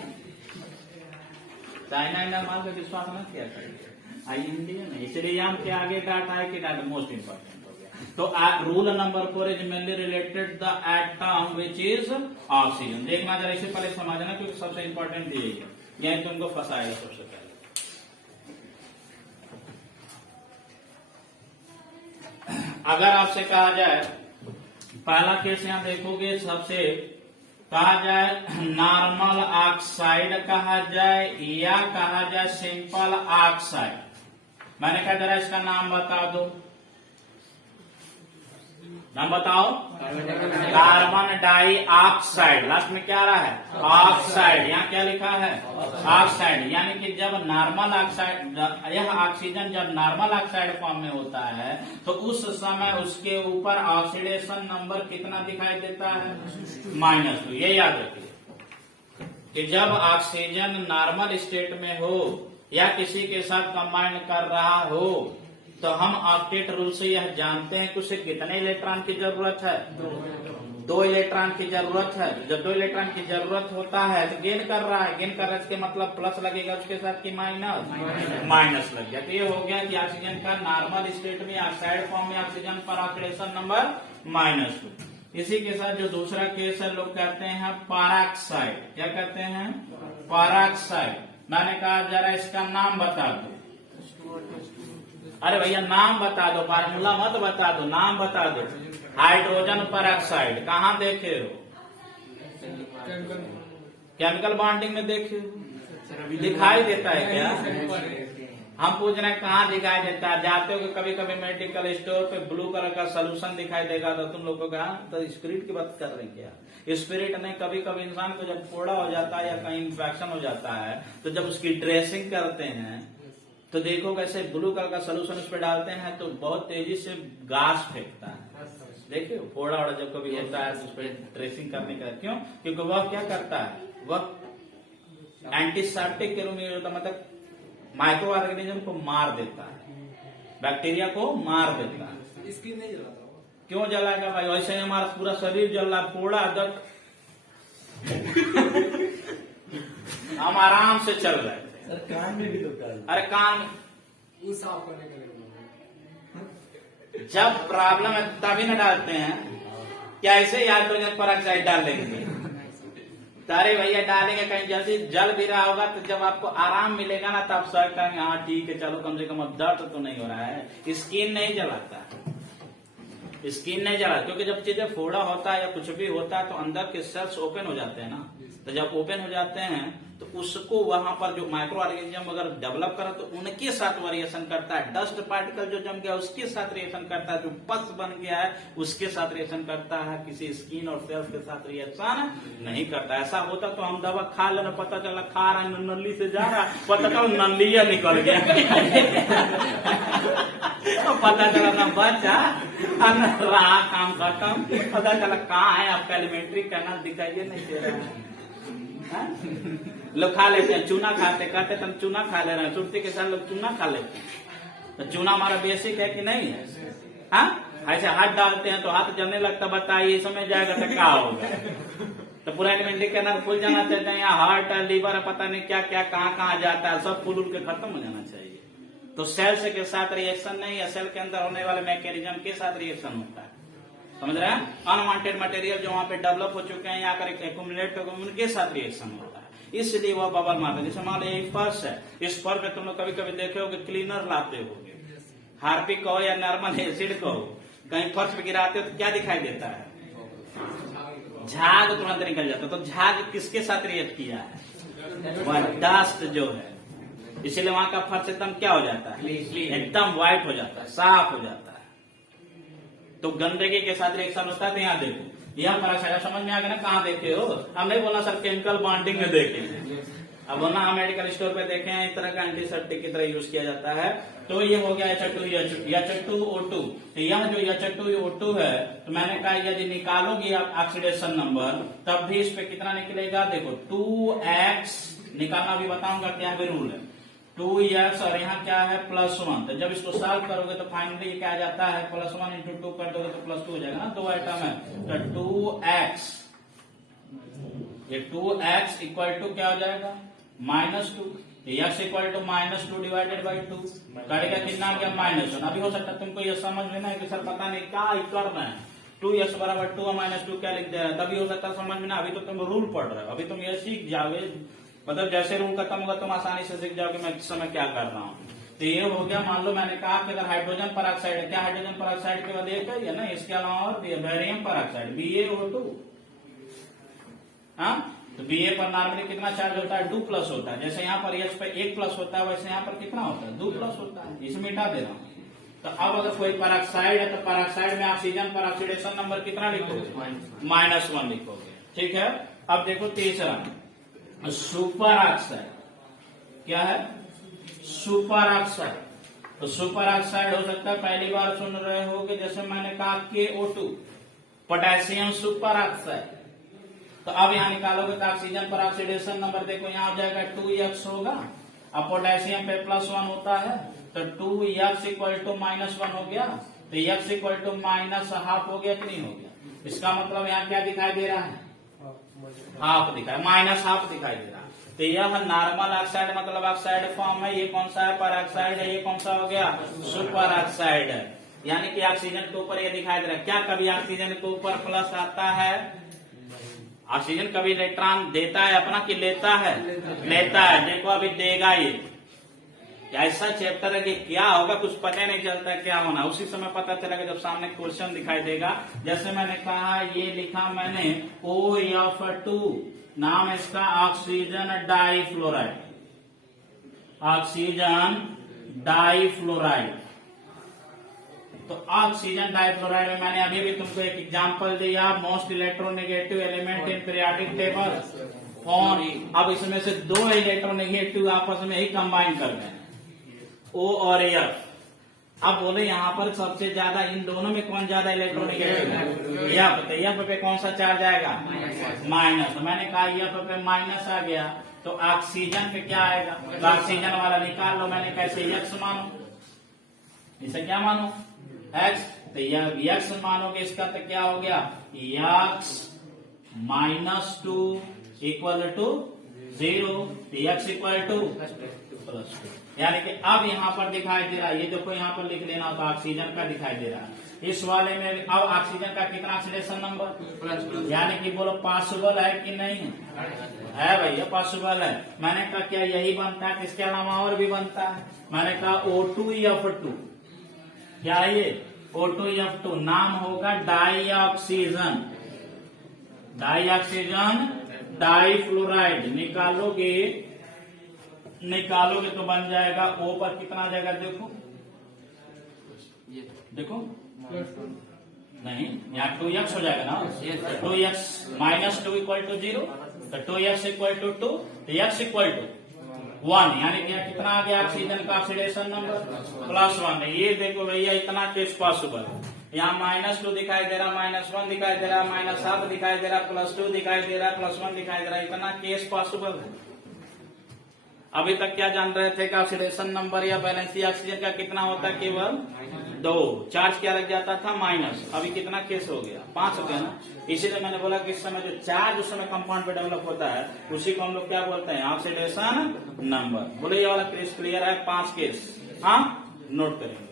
China India मान पर विश्वास न किया करिए, आई इंडियन है। इसलिए हम के आगे डाटा है कि डाटा मोस्ट इंपॉर्टेंट हो गया। तो rule number 4 is mainly related the atom which is oxygen. देखना जरा, इससे पहले समझना क्योंकि सबसे इंपॉर्टेंट यही है, यही तुमको फंसाएगा सबसे पहले। अगर आपसे कहा जाए, पहला केस यहां देखोगे, सबसे कहा जाए नॉर्मल ऑक्साइड कहा जाए या कहा जाए सिंपल ऑक्साइड। मैंने कहा जरा इसका नाम बता दो, नाम बताओ। कार्बन डाई ऑक्साइड, लास्ट में क्या रहा है ऑक्साइड, यहाँ क्या लिखा है ऑक्साइड। यानी कि जब नॉर्मल ऑक्साइड, यह ऑक्सीजन जब नॉर्मल ऑक्साइड फॉर्म में होता है तो उस समय उसके ऊपर ऑक्सीडेशन नंबर कितना दिखाई देता है -2। ये याद रखिए कि जब ऑक्सीजन नॉर्मल स्टेट में हो या किसी के साथ कंबाइन कर रहा हो तो हम ऑक्टेट रूल से यह जानते हैं कि उसे कितने इलेक्ट्रॉन की जरूरत है, 2 इलेक्ट्रॉन की जरूरत है। जब 2 इलेक्ट्रॉन की जरूरत होता है तो गेन कर रहा है, गेन कर रहा है इसके मतलब प्लस लगेगा उसके साथ कि माइनस लग गया। तो ये हो गया कि ऑक्सीजन का नॉर्मल स्टेट में ऑक्साइड फॉर्म में ऑक्सीजन पर ऑक्सीडेशन नंबर -2। इसी के साथ जो दूसरा केस है लोग कहते हैं पैराक्साइड। क्या कहते हैं पैराक्साइड। मैंने कहा जरा इसका नाम बता दो। अरे भैया नाम बता दो, फार्मूला मत बता दो, नाम बता दो। हाइड्रोजन परऑक्साइड कहाँ देखे हो, केमिकल बॉन्डिंग में देखे हो, दिखाई देता है क्या? हम पूछ रहे हैं कहाँ दिखाई देता है। जाते हो कि कभी कभी मेडिकल स्टोर पे ब्लू कलर का सोल्यूशन दिखाई देगा तो तुम लोग को कहा तो स्पिरिट की बात कर रहे हैं क्या? स्पिरिट नहीं, कभी कभी इंसान को जब फोड़ा हो जाता है या कहीं इंफेक्शन हो जाता है तो जब उसकी ड्रेसिंग करते हैं तो देखो कैसे ब्लू कलर का सोल्यूशन उस पर डालते हैं तो बहुत तेजी से गैस फेंकता है। देखिए फोड़ा वोड़ा जब कभी होता है तो उस पर ड्रेसिंग करने का, क्यों? क्योंकि वह क्या करता है, वह एंटीसेप्टिक के रूप में होता, मतलब माइक्रो ऑर्गेनिज्म को मार देता है, बैक्टीरिया को मार देता है। स्किन नहीं जलाता, क्यों जलाएगा भाई? वैसे ही हमारा पूरा शरीर जल रहा, फोड़ा दर्द हम आराम से चल रहे थे। सर कान में भी होता है। अरे कान वो साफ करने के लिए जब प्रॉब्लम है तभी न डालते हैं क्या? ऐसे ही हाइड्रोजन परऑक्साइड डाल देंगे? अरे भैया डालेंगे कहीं जल्दी जल भी रहा होगा तो जब आपको आराम मिलेगा ना तब सर कहेंगे हाँ ठीक है चलो कम से कम अब दर्द तो नहीं हो रहा है। स्किन नहीं जलाता, स्किन नहीं जला, क्योंकि जब चीजें फोड़ा होता है या कुछ भी होता है तो अंदर के सेल्स ओपन हो जाते हैं ना। तो जब ओपन हो जाते हैं तो उसको वहां पर जो माइक्रो ऑर्गेनिज्म अगर डेवलप करा तो उनके साथ वेरिएशन करता है। डस्ट पार्टिकल जो जम गया उसके साथ रिएक्शन करता है, जो पस बन गया है उसके साथ रिएक्शन करता है, किसी स्किन और सेल्स के साथ रिएक्शन नहीं करता। ऐसा होता तो हम दवा खा लेना, पता चला खा रहा है नली से जा रहा, पता चला नलिया निकल गया पता चला ना बचा रहा, काम खत्म, पता चला कहाँ है आपका एलिमेंट्री कैनाल दिखाइए नहीं दे रहा है। लोग खा लेते हैं, चूना खाते, कहते तुम चूना खा ले रहे हैं, सुर्ती के साथ लोग चूना खा लेते हैं। तो चूना हमारा बेसिक है कि नहीं है? हाँ, ऐसे हाथ डालते हैं तो हाथ जलने लगता, बताइए समझ जाएगा तो क्या होगा। तो पूरा एलिमेंट्री कैनाल खुल जाना चाहिए, यहाँ हार्ट है, लीवर है, पता नहीं क्या क्या कहाँ कहाँ जाता है, सब फूल उड़ के खत्म हो जाना चाहिए। तो सेल्स के साथ रिएक्शन नहीं है, सेल के अंदर होने वाले मैकेनिज्म के साथ रिएक्शन होता है। समझ रहे हैं? अनवांटेड मटेरियल जो वहां पे डेवलप हो चुके हैं, यहाँ कर एक्यूमुलेट हो उनके साथ रिएक्शन होता है, इसलिए वह बबल मारता है। जैसे मान लो ये फर्श है, इस फर्श में तुम लोग कभी कभी देखे होगे क्लीनर लाते होगे, हार्पिक कहो या नॉर्मल एसिड कहो, कहीं फर्श पे गिराते हो तो क्या दिखाई देता है? झाग तुरंत निकल जाता है। तो झाग किसके साथ रिएक्ट किया है? वह डस्ट जो है, इसीलिए वहां का फर्श एकदम क्या हो जाता है? एकदम व्हाइट हो जाता है, साफ हो जाता है। तो गंदगी के साथ रिएक्शन होता है। तो यहाँ देखो, यह परऑक्साइड समझ में आ गया ना? कहाँ देखे हो? हम नहीं बोलना सर केमिकल बॉन्डिंग में देखे, अब बोलना हम मेडिकल स्टोर पे देखे हैं, इस तरह का एंटीसेप्टिक की तरह यूज किया जाता है। तो ये हो गया H2O2। यह जो H2O2 है तो मैंने कहा यदि निकालोगी आप ऑक्सीडेशन नंबर तब भी इस पे कितना निकलेगा? देखो 2x निकालना भी बताऊंगा क्या है रूल है, 2x और यहाँ क्या है +1। तो जब इसको सॉल्व करोगे तो फाइनली क्या आ जाता है? +1 × 2 कर दोगे तो +2 हो जाएगा ना, 2 आइटम है तो 2x, ये 2x इक्वल टू क्या हो जाएगा? -2। x equal to -2 divided by 2 करेगा कितना आ गया? -1। अभी हो सकता है तुमको ये समझ लेना है कि सर पता नहीं क्या कर रहे हैं, 2x बराबर 2 और -2 क्या लिख दे रहा है, तभी हो सकता है समझ में ना। अभी तो तुम रूल पढ़ रहे हो, अभी तुम ये सीख जाओगे, मतलब जैसे रूल खत्म होगा तुम आसानी से सीख जाओगे मैं इस समय क्या कर रहा हूँ। तो ये हो गया, मान लो मैंने कहा कि अगर हाइड्रोजन परऑक्साइड है, क्या हाइड्रोजन परऑक्साइड केवल एक है ना, इसके अलावा और भी है, बेरियम परऑक्साइड BaO2। हाँ, तो Ba पर नॉर्मली कितना चार्ज होता है, 2+ होता है। जैसे यहाँ पर H पे 1+ होता है, वैसे यहाँ पर कितना होता है, 2+ होता है। इसे मिटा दे रहा हूँ। तो अब अगर कोई परऑक्साइड है तो परऑक्साइड में ऑक्सीजन पर ऑक्सीडेशन नंबर कितना लिखोगे, -1 लिखोगे। ठीक है। अब देखो तीसरा, सुपर ऑक्साइड। क्या है, सुपर ऑक्साइड। तो सुपर ऑक्साइड हो सकता है पहली बार सुन रहे होगे, जैसे मैंने कहा KO2, पोटेशियम सुपर ऑक्साइड। तो अब यहाँ निकालोगे तो ऑक्सीजन पर ऑक्सीडेशन नंबर देखो, यहाँ हो जाएगा 2x होगा। अब पोटेशियम पे +1 होता है, तो 2x = -1 हो गया। तो x = -½ हो गया कि नहीं हो गया। इसका मतलब यहाँ क्या दिखाई दे रहा है, हाफ दिखाई, -½ दिखाई दे रहा है। तो यह नॉर्मल ऑक्साइड मतलब ऑक्साइड फॉर्म है। ये कौन सा है, पर ऑक्साइड है। ये कौन सा हो गया, सुपर ऑक्साइड है। यानी कि ऑक्सीजन के ऊपर ये दिखाई दे रहा है। क्या कभी ऑक्सीजन के ऊपर प्लस आता है, ऑक्सीजन कभी इलेक्ट्रॉन देता है अपना कि लेता है, लेता है। देखो अभी देगा ये, ऐसा चैप्टर है कि क्या होगा कुछ पता नहीं चलता है क्या होना, उसी समय पता चलेगा जब सामने क्वेश्चन दिखाई देगा। जैसे मैंने कहा, ये लिखा मैंने OF2, नाम इसका ऑक्सीजन डाइफ्लोराइड, ऑक्सीजन डाइफ्लोराइड। तो ऑक्सीजन डाइफ्लोराइड में मैंने अभी भी तुमको एक एग्जांपल दिया, most electronegative element in periodic table. और अब इसमें से 2 इलेक्ट्रोनेगेटिव आपस में ही कंबाइन कर दें, O और F। अब बोले यहाँ पर सबसे ज्यादा इन दोनों में कौन ज्यादा इलेक्ट्रोनेगेटिव है, F। तो F पे कौन सा चार्ज आएगा, माइनस। तो मैंने कहा F पे माइनस आ गया, तो ऑक्सीजन पे क्या आएगा, तो ऑक्सीजन वाला निकाल लो। मैंने कैसे, X मानो, इसे क्या मानो, X। तो यह X मानोगे इसका, तो क्या हो गया, X -2 = 0, X +2। यानी कि अब यहाँ पर दिखाई दे रहा है, ये देखो यहाँ पर लिख लेना, तो ऑक्सीजन का दिखाई दे रहा है। इस वाले में अब ऑक्सीजन का कितना ऑक्सीडेशन नंबर, +2। यानी कि बोलो पॉसिबल है कि नहीं है, भैया पॉसिबल है। मैंने कहा क्या यही बनता है, इसके अलावा और भी बनता है। मैंने कहा O2F2, क्या है ये, O2F2 नाम होगा डाइऑक्सीजन, डाइऑक्सीजन डाइफ्लोराइड। निकालोगे तो बन जाएगा, O पर कितना आ जाएगा, देखो देखो, नहीं यहाँ 2x हो जाएगा ना, 2x -2 = 0, तो 2x = 2, तो x = 1। यानी कि कितना आ गया ऑक्सीजन का ऑक्सीडेशन नंबर, +1। ये देखो भैया इतना केस पॉसिबल है। यहाँ -2 दिखाई दे रहा, -1 दिखाई दे रहा, -½ दिखाई दे रहा, +2 दिखाई दे रहा, +1 दिखाई दे रहा, इतना केस पॉसिबल है। अभी तक क्या जान रहे थे कि ऑक्सीडेशन नंबर या बैलेंसी ऑक्सीजन का कितना होता है, केवल 2। चार्ज क्या लग जाता था, माइनस। अभी कितना केस हो गया, 5 हो गया ना। इसीलिए मैंने बोला कि इस समय जो चार्ज उस समय कंपाउंड पे डेवलप होता है उसी को हम लोग क्या बोलते हैं, ऑक्सीडेशन नंबर। बोले ये वाला केस क्लियर है, 5 केस, हाँ नोट करेंगे।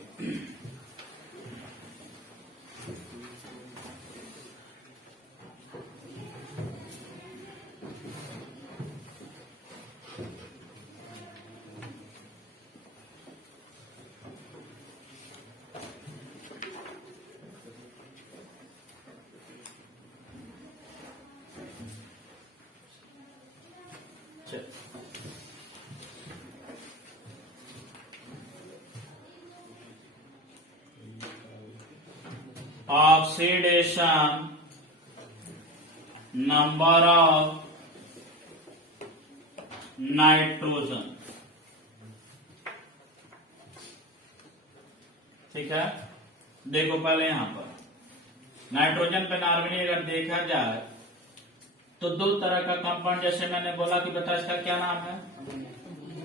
ऑक्सीडेशन नंबर ऑफ नाइट्रोजन, ठीक है। देखो पहले यहां पर नाइट्रोजन पे नॉर्मली अगर देखा जाए तो 2 तरह का कंपाउंड, जैसे मैंने बोला कि बता इसका क्या नाम है,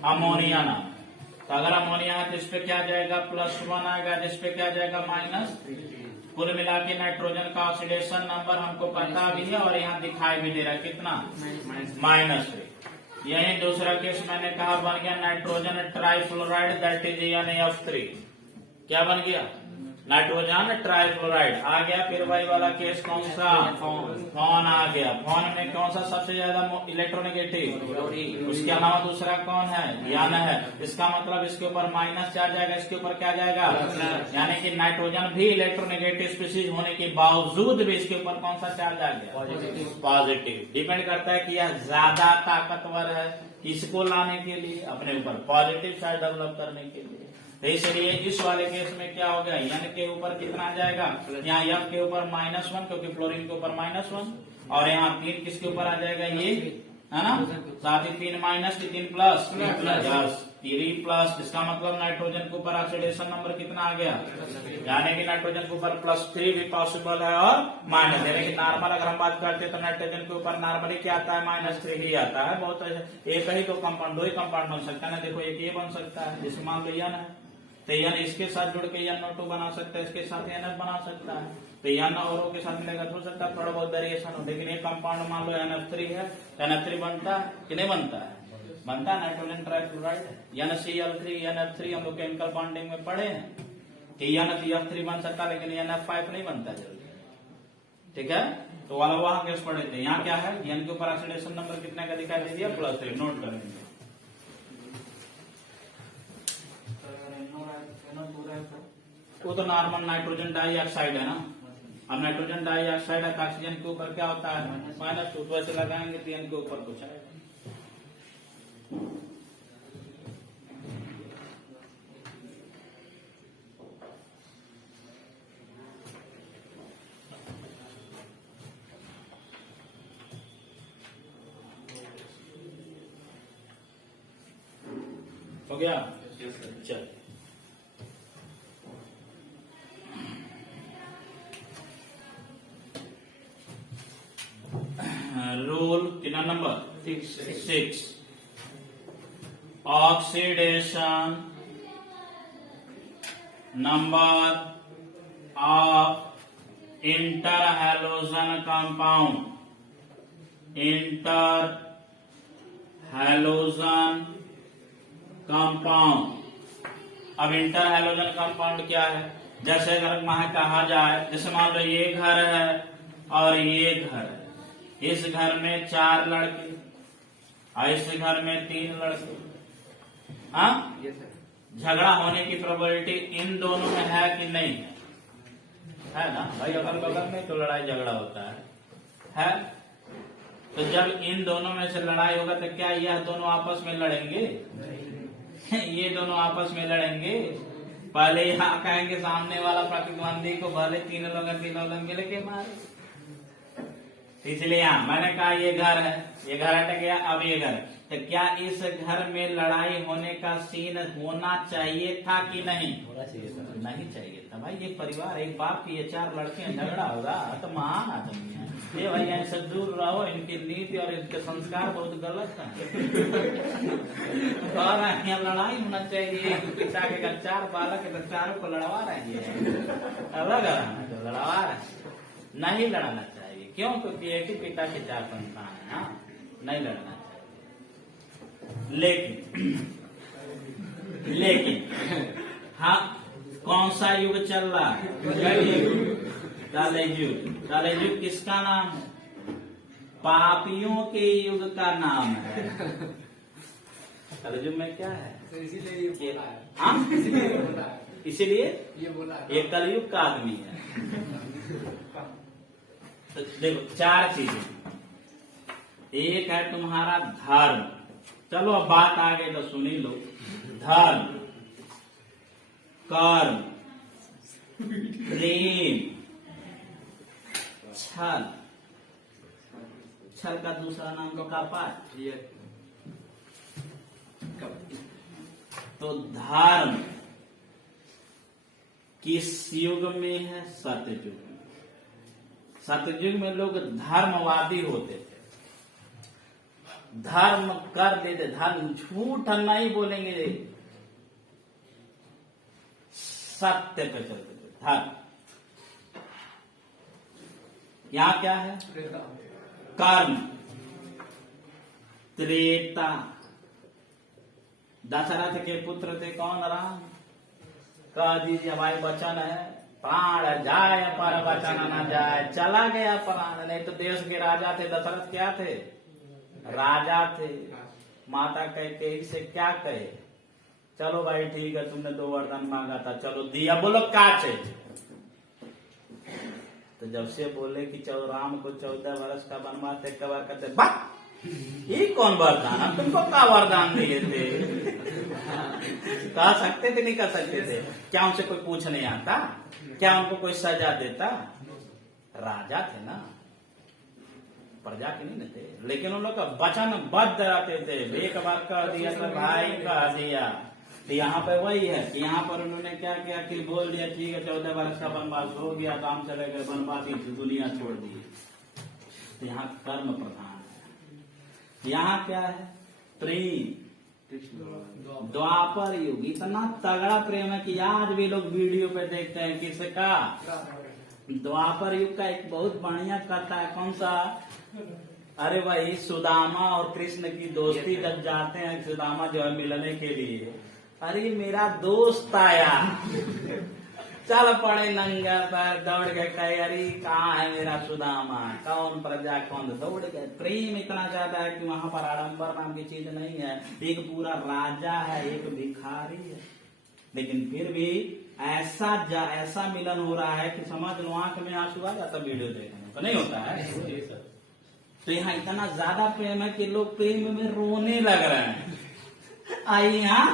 अमोनिया नाम। तो अगर अमोनिया है तो इस पे क्या जाएगा, +1 आएगा, जिस पे क्या जाएगा, -। कुल मिला के नाइट्रोजन का ऑक्सीडेशन नंबर हमको पता भी है और यहाँ दिखाई भी दे रहा है, कितना, -3। यही दूसरा केस मैंने कहा बन गया nitrogen trifluoride, that is NaF3। क्या बन गया, नाइट्रोजन ट्राइक्लोराइड आ गया। फिर वही वाला केस कौन सा, फोन आ गया। फोन में कौन सा सबसे ज्यादा इलेक्ट्रोनेगेटिव, उसके अलावा दूसरा कौन है, यन है। इसका मतलब इसके ऊपर माइनस चार्ज आएगा, इसके ऊपर क्या जाएगा, यानी कि नाइट्रोजन भी इलेक्ट्रोनेगेटिव स्पीशीज होने के बावजूद भी इसके ऊपर कौन सा चार्ज आ गया, पॉजिटिव। डिपेंड करता है कि यह ज्यादा ताकतवर है किसको लाने के लिए, अपने ऊपर पॉजिटिव चार्ज डेवलप करने के लिए। तो इसलिए इस वाले केस में क्या हो गया, एन के ऊपर कितना आ जाएगा, यहाँ एफ के ऊपर -1 क्योंकि फ्लोरीन के ऊपर -1, और यहाँ 3 किसके ऊपर आ जाएगा, ये है ना, साथ ही 3 माइनस की 3 प्लस 3 प्लस। इसका मतलब नाइट्रोजन के ऊपर ऑक्सीडेशन नंबर कितना आ गया, यानी कि नाइट्रोजन के ऊपर +3 भी पॉसिबल है और माइनस, यानी कि नॉर्मल अगर हम बात करते हैं तो नाइट्रोजन के ऊपर नॉर्मली क्या आता है, -3 ही आता है। बहुत एक ही तो कंपाउंड, 2 ही कंपाउंड बन सकता है ना। देखो एक ये बन सकता है, जैसे मान लो एन है तो एन इसके साथ जुड़ के NO2 बना सकता है, इसके साथ NF बना सकता है। तो एन और O के साथ मिलेगा तो हो सकता है थोड़ा बहुत वेरिएशन हो, लेकिन एक कंपाउंड मान लो NF3 है, NF3 बनता है कि नहीं बनता है, बनता है नाइट्रोजन ट्राइक्लोराइड। NaCl3 NF3 हम लोग केमिकल बॉन्डिंग में पढ़े हैं कि NF3 बन सकता है, लेकिन NF5 नहीं बनता जल्दी, ठीक है। तो वाला वहां केस पढ़े थे। यहाँ क्या है, एन के ऊपर ऑक्सीडेशन नंबर कितने का दिखाई दे दिया, +3, नोट करेंगे। वो तो नॉर्मल नाइट्रोजन डाइऑक्साइड है ना। अब नाइट्रोजन डाइऑक्साइड ऑक्सीजन के ऊपर क्या होता है, -2, तो वैसे लगाएंगे तो एन के ऊपर कुछ आएगा। हो गया, चल। रूल कितना number 6, oxidation number of inter halogen compound, inter halogen compound. अब इंटर हैलोजन कंपाउंड क्या है, जैसे अगर वहां कहा जाए, जैसे मान लो ये घर है और ये घर है, इस घर में 4 लड़के और इस घर में 3 लड़के, हाँ, झगड़ा होने की प्रोबेबिलिटी इन दोनों में है कि नहीं है ना भाई। अगल बगल में तो लड़ाई झगड़ा होता है। तो जब इन दोनों में से लड़ाई होगा तो क्या यह दोनों आपस में लड़ेंगे, ये दोनों आपस में लड़ेंगे। पहले यहाँ कहेंगे सामने वाला प्रतिद्वंदी को भले तीनों लोग मिल के मारे। इसलिए यहाँ मैंने कहा ये घर है, ये घर हट गया, अब ये घर, तो क्या इस घर में लड़ाई होने का सीन होना चाहिए था कि नहीं, होना चाहिए सर। नहीं चाहिए था भाई। ये परिवार, एक बाप की ये 4 लड़के झगड़ा होगा तो महान आदमी है ये भाई, ऐसे दूर रहो। इनकी नीति और इनके संस्कार बहुत गलत है। और यहाँ लड़ाई होना चाहिए, पिता के 4 बालक है तो 4 को लड़वा रहे हैं, अलग है लड़वा रहे, नहीं लड़ाना चाहिए। क्यों, क्योंकि एक ही पिता के 4 संतान है, हाँ, नहीं लड़ना चाहिए। लेकिन हाँ, कौन सा युग चल रहा है, कलयुग किसका नाम है, पापियों के युग का नाम है। कलयुग में क्या है, तो इसीलिए ये बोला है, हाँ, इसीलिए ये बोला है, इसीलिए ये बोला है। ये कलयुग का आदमी है। तो देखो 4 चीजें, एक है तुम्हारा धर्म, चलो अब बात आ गई तो सुनी लो। धर्म, कर्म, प्रेम, छल। छल का दूसरा नाम तो कपट। तो धर्म किस युग में है, सतयुग में। सतयुग में लोग धर्मवादी होते थे, धर्म कर देते, धर्म झूठ नहीं बोलेंगे, सत्य पे चलते थे, धर्म। यहाँ क्या है, कर्म, त्रेता। दशरथ के पुत्र थे कौन, राम। कह दीजिए हमारे वचन है प्राण जाए पर वचन न जाए, चला गया प्राण। नहीं तो देश के राजा थे दशरथ, क्या थे? राजा थे। माता कैकेयी से क्या कहे? चलो भाई ठीक है, तुमने 2 वरदान मांगा था, चलो दिया, बोलो क्या चाहिए? तो जब से बोले कि राम को 14 वर्ष का वनवास थे, कब कहते बा ये कौन वरदान, हम तुमको क्या वरदान दिए थे? कह सकते थे, नहीं कह सकते थे? क्या उनसे कोई पूछ नहीं आता? क्या उनको कोई सजा देता? राजा थे ना, प्रजा के नहीं थे। लेकिन उन लोग का वचन बद्ध रहते थे। एक बार कह दिया तो भाई कह दिया। तो यहाँ पे वही है कि यहाँ पर उन्होंने क्या किया कि बोल दिया ठीक है 14 वर्ष का वनवास हो गया, तो हम चले गए वनवास की दुनिया छोड़ दी। तो यहाँ कर्म प्रधान है। यहाँ क्या है? प्रेम। द्वापर युग इतना तगड़ा प्रेम है कि आज भी लोग वीडियो पे देखते हैं। किसका? द्वापर युग का एक बहुत बढ़िया कथा है। कौन सा? अरे भाई सुदामा और कृष्ण की दोस्ती, जब जाते हैं सुदामा जो है मिलने के लिए, अरे मेरा दोस्त आया, चल पड़े नंगा पर, दौड़ गए, कहे अरे कहाँ है मेरा सुदामा, कौन प्रजा कौन, दौड़ गए। प्रेम इतना ज्यादा है कि वहां पर आडंबर नाम की चीज नहीं है। एक पूरा राजा है, एक भिखारी है, लेकिन फिर भी ऐसा मिलन हो रहा है कि समझ लो आंख में आंसू आ जाता वीडियो देखने को, नहीं होता है? तो यहाँ इतना ज्यादा प्रेम है कि लोग प्रेम में रोने लग रहे हैं। आई यहाँ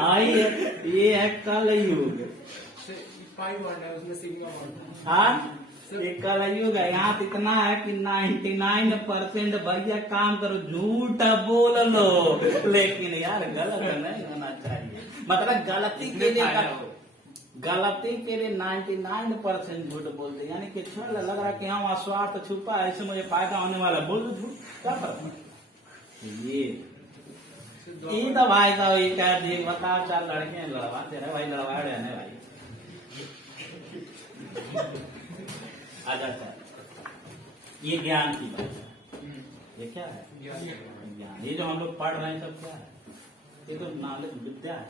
आई है, ये है कल युग। 5 वर्ड है उसमें, सिग्मा वर्ड। हाँ, ये कल युग है। यहाँ इतना है कि 99% भैया काम करो, झूठ बोल लो, लेकिन यार गलत नहीं होना चाहिए। मतलब गलती के लिए 99% झूठ बोलते, यानी कि छोड़ लग रहा है कि हाँ वहाँ स्वार्थ छुपा है, इससे मुझे फायदा होने वाला, बोल दो झूठ, क्या फर्क? ये तो भाई साहब ये कह दिए, बताओ 4 लड़के लड़वा दे रहे भाई, लड़वा रहे हैं भाई। आ जाता है ये ज्ञान की बात है। ये क्या है? ज्ञान। ये जो हम लोग पढ़ रहे हैं सब क्या है? ये तो नॉलेज, विद्या है।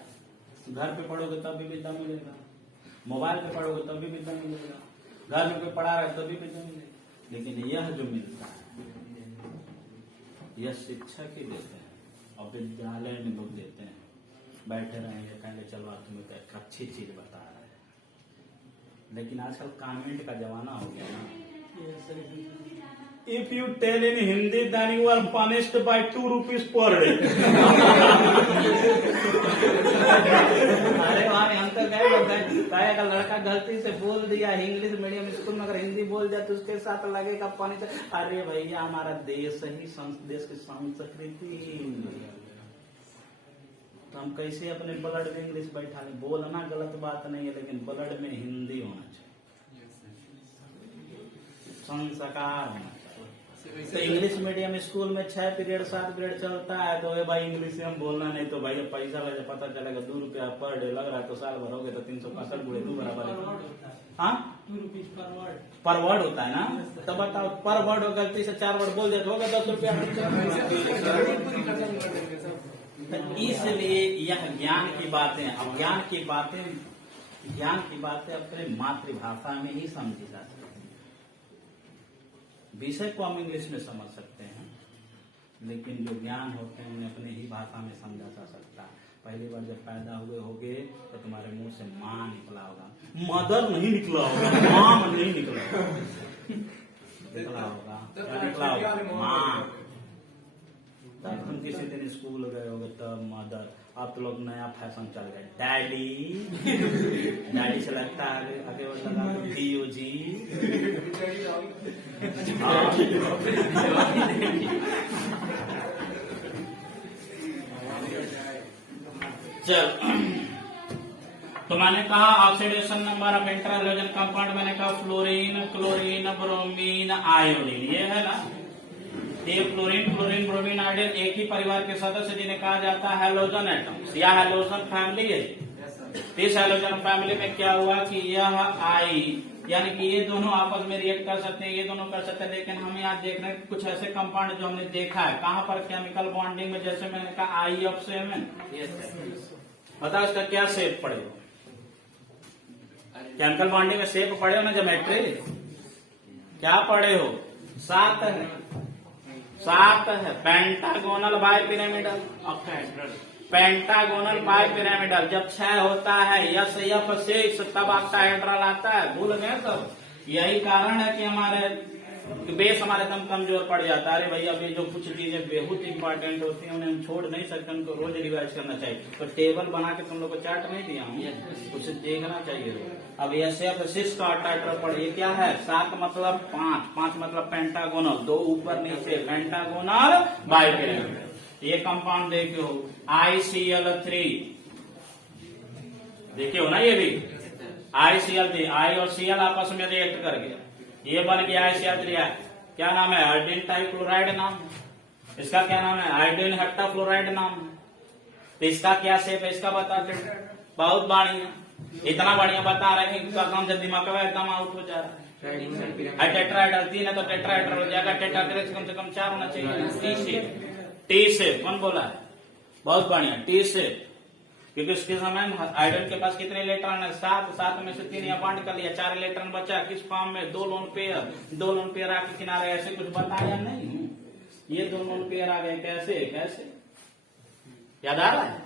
घर पे पढ़ोगे तब भी विद्या मिलेगा, मोबाइल पे पढ़ोगे तब भी विद्या मिलेगा, घर में कोई पढ़ा रहा है तब भी विद्या मिलेगा। लेकिन यह जो मिलता है यह शिक्षक ही देते हैं, और विद्यालय में लोग देते हैं। बैठे रहेंगे, कहेंगे चलो आज तुम्हें एक अच्छी चीज बता रहे हैं। लेकिन आजकल कॉन्वेंट का जमाना हो गया ना। If you tell in Hindi, then you are punished by 2 rupees per day. अरे भाई हम तो गए, अगर लड़का गलती से बोल दिया इंग्लिश मीडियम स्कूल में, अगर हिंदी बोल दिया तो उसके साथ लगेगा पनिश। अरे भैया हमारा देश ही देश की संस्कृति, तो हम कैसे अपने ब्लड में इंग्लिश बैठा लें? बोलना गलत बात नहीं है, लेकिन ब्लड में हिंदी होना चाहिए, संस्कार होना चाहिए। तो इंग्लिश मीडियम स्कूल में 6 पीरियड 7 पीरियड चलता है, तो भाई इंग्लिश में हम बोलना नहीं, तो भाई जब पैसा लगे पता चलेगा 2 रुपया पर डे लग रहा है, तो साल भर हो गए तो 365 गुणे 2 बराबर है। हाँ 2 रुपीज पर वर्ड होता है ना। तो बताओ पर वर्ड हो, गलती से 4 वर्ड बोल दिया तो होगा 10 रुपया। इसलिए यह ज्ञान की बातें, अब ज्ञान की बातें अपने मातृभाषा में ही समझी जा सकती है। विषय को हम इंग्लिश में समझ सकते हैं, लेकिन जो ज्ञान होते हैं उन्हें अपने ही भाषा में समझा जा सकता है। पहली बार जब पैदा हुए होगे तो तुम्हारे मुंह से माँ निकला होगा, मदर नहीं निकला होगा, माँ नहीं निकला होगा, माँ। तब तुम किसी दिन स्कूल गए होगे तब मदर। अब तो लोग नया फैशन चल गए, डैडी से लगता है आगे लगा डीओ जी। चल, तो मैंने कहा oxidation number of inter halogen compound, मैंने कहा फ्लोरीन, क्लोरीन, ब्रोमीन, आयोडीन, ये है ना। ये फ्लोरीन, क्लोरीन, ब्रोमीन, आयोडीन एक ही परिवार के सदस्य जिन्हें कहा जाता है हैलोजन एटम्स या हैलोजन फैमिली है। इस हैलोजन फैमिली में क्या हुआ कि यह आई, यानी कि ये दोनों आपस में रिएक्ट कर सकते हैं, ये दोनों कर सकते हैं। लेकिन हम यहाँ देख रहे हैं कुछ ऐसे कंपाउंड जो हमने देखा है कहाँ पर केमिकल बॉन्डिंग में, जैसे मैंने कहा आई ऑफ 7। बताओ इसका क्या शेप पड़ेगा? केमिकल बॉन्डिंग में शेप पढ़े हो ना, ज्योमेट्री क्या पढ़े हो? 7 है, 7 है। Pentagonal bipyramidal, pentagonal bipyramidal. जब 6 होता है यस एफ 6 तब ऑक्टाहेड्रल आता है। भूल गए सब? यही कारण है कि हमारे बेस हमारे एकदम कमजोर पड़ जाता है। अरे भैया अभी जो कुछ चीजें बहुत इंपॉर्टेंट होती हैं उन्हें हम छोड़ नहीं सकते, उनको रोज रिवाइज करना चाहिए। तो टेबल बना के तुम लोग को चार्ट नहीं दिया हूँ, उसे देखना चाहिए। अब ऐसे अब 6 का ऑक्टाहेड्रल पढ़िए क्या है? 7 मतलब 5, 5 मतलब पेंटागोनल, 2 ऊपर नीचे, पेंटागोनल बाय पिरामिडल। ये कंपाउंड देखे हो ICl3, देखे हो ना? ये भी ICl3, I और Cl आपस में रिएक्ट कर गया, ये बन गया ICl3। क्या नाम है? आयोडीन टाइक्लोराइड नाम है। इसका क्या नाम है? आयोडीन हेप्टाफ्लोराइड नाम है। तो इसका क्या शेप है इसका बता दे। बहुत बढ़िया, इतना बढ़िया बता रहे हैं कि काम जब दिमाग में एकदम आउट हो जा रहा है। टेट्राहेड्रल 3 है तो टेट्राहेड्रल हो जाएगा। टेट्राहेड्रल कम से कम 4 होना चाहिए। टी शेप कौन बोला है? बहुत बढ़िया, टी शेप। क्योंकि उसके समय आयोडीन के पास कितने इलेक्ट्रॉन है? 7, 7 में से 3 यहाँ बांट कर लिया, 4 इलेक्ट्रॉन बचा। किस फॉर्म में? 2 लोन पेयर, 2 लोन पेयर आके किनारे ऐसे कुछ बताया नहीं। ये 2 लोन पेयर आ गए, कैसे कैसे याद आ रहा है?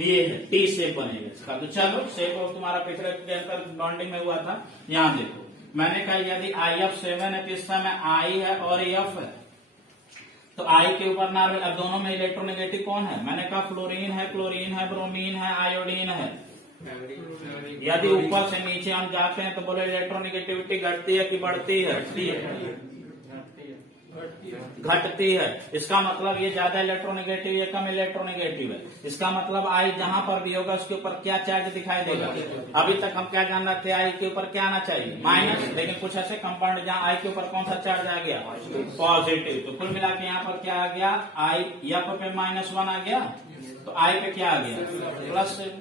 ये टी शेप बनेगा इसका। तो चलो शेप ऑफ तुम्हारा पिछले केमिकल बॉन्डिंग में हुआ था। यहाँ देखो मैंने कहा यदि IF7 है तो इस समय I है और F है, तो I के ऊपर नार्मल। अब दोनों में इलेक्ट्रोनेगेटिव कौन है? मैंने कहा फ्लोरीन है, क्लोरीन है, ब्रोमीन है, आयोडीन है। यदि ऊपर से नीचे हम जाते हैं तो बोले इलेक्ट्रोनेगेटिविटी घटती है कि बढ़ती है? घटती है। इसका मतलब ये ज्यादा इलेक्ट्रोनेगेटिव, ये कम इलेक्ट्रोनेगेटिव है। इसका मतलब आई जहां पर भी होगा उसके ऊपर क्या चार्ज दिखाई देगा? अभी तक हम क्या जान रहे थे? आई के ऊपर क्या आना चाहिए? माइनस। लेकिन कुछ ऐसे कंपाउंड जहां आई के ऊपर कौन सा चार्ज आ गया? पॉजिटिव। तो कुल मिला के यहाँ पर क्या आ गया? आई एफ पे -1 आ गया, तो आई पे क्या आ गया? +7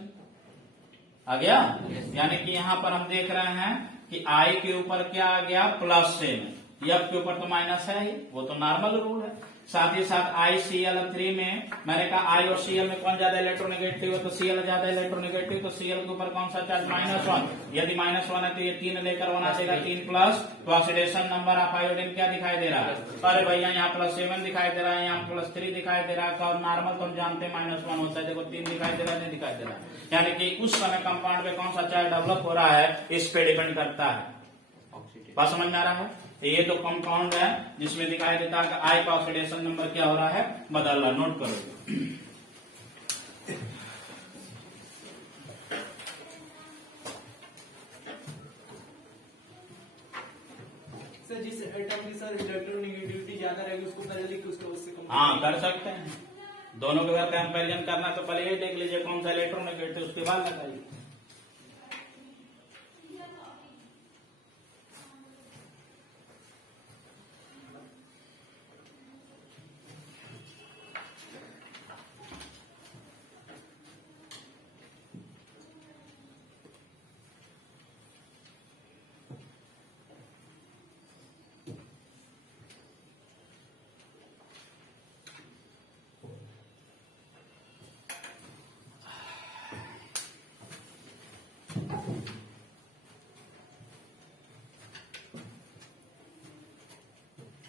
आ गया। यानी कि यहाँ पर हम देख रहे हैं कि आई के ऊपर क्या आ गया? +7। एफ के ऊपर तो माइनस है ही, वो तो नॉर्मल रूल है। साथ ही साथ ICl3 में मैंने कहा I और Cl में कौन ज्यादा इलेक्ट्रोनेगेटिव है? तो Cl ज्यादा इलेक्ट्रोनेगेटिव, तो Cl के ऊपर कौन सा चार्ज? -1। यदि -1 है तो ये 3 लेकर बना देगा, 3+। तो ऑक्सीडेशन नंबर ऑफ आयोडीन क्या दिखाई दे रहा है? अरे भैया यहाँ +7 दिखाई दे रहा है, यहाँ +3 दिखाई दे रहा है। और नॉर्मल तो हम जानते हैं -1 होता है। देखो 3 दिखाई दे रहा है, नहीं दिखाई दे रहा है। यानी कि उस समय कंपाउंड में कौन सा चार्ज डेवलप हो रहा है इस पे डिपेंड करता है। बात समझ में आ रहा है? ये तो कंपाउंड है जिसमें दिखाई देता है कि आई का ऑक्सीडेशन नंबर क्या हो रहा है? बदल रहा। नोट करो। सर जिस एटम की सर इलेक्ट्रोनेगेटिविटी ज्यादा रहेगी उसको पहले लिख के उससे कम। हाँ कर सकते हैं, दोनों के साथ कंपेरिजन करना तो पहले ये देख लीजिए कौन सा इलेक्ट्रोनेगेटिव, उसके बाद लगाइए।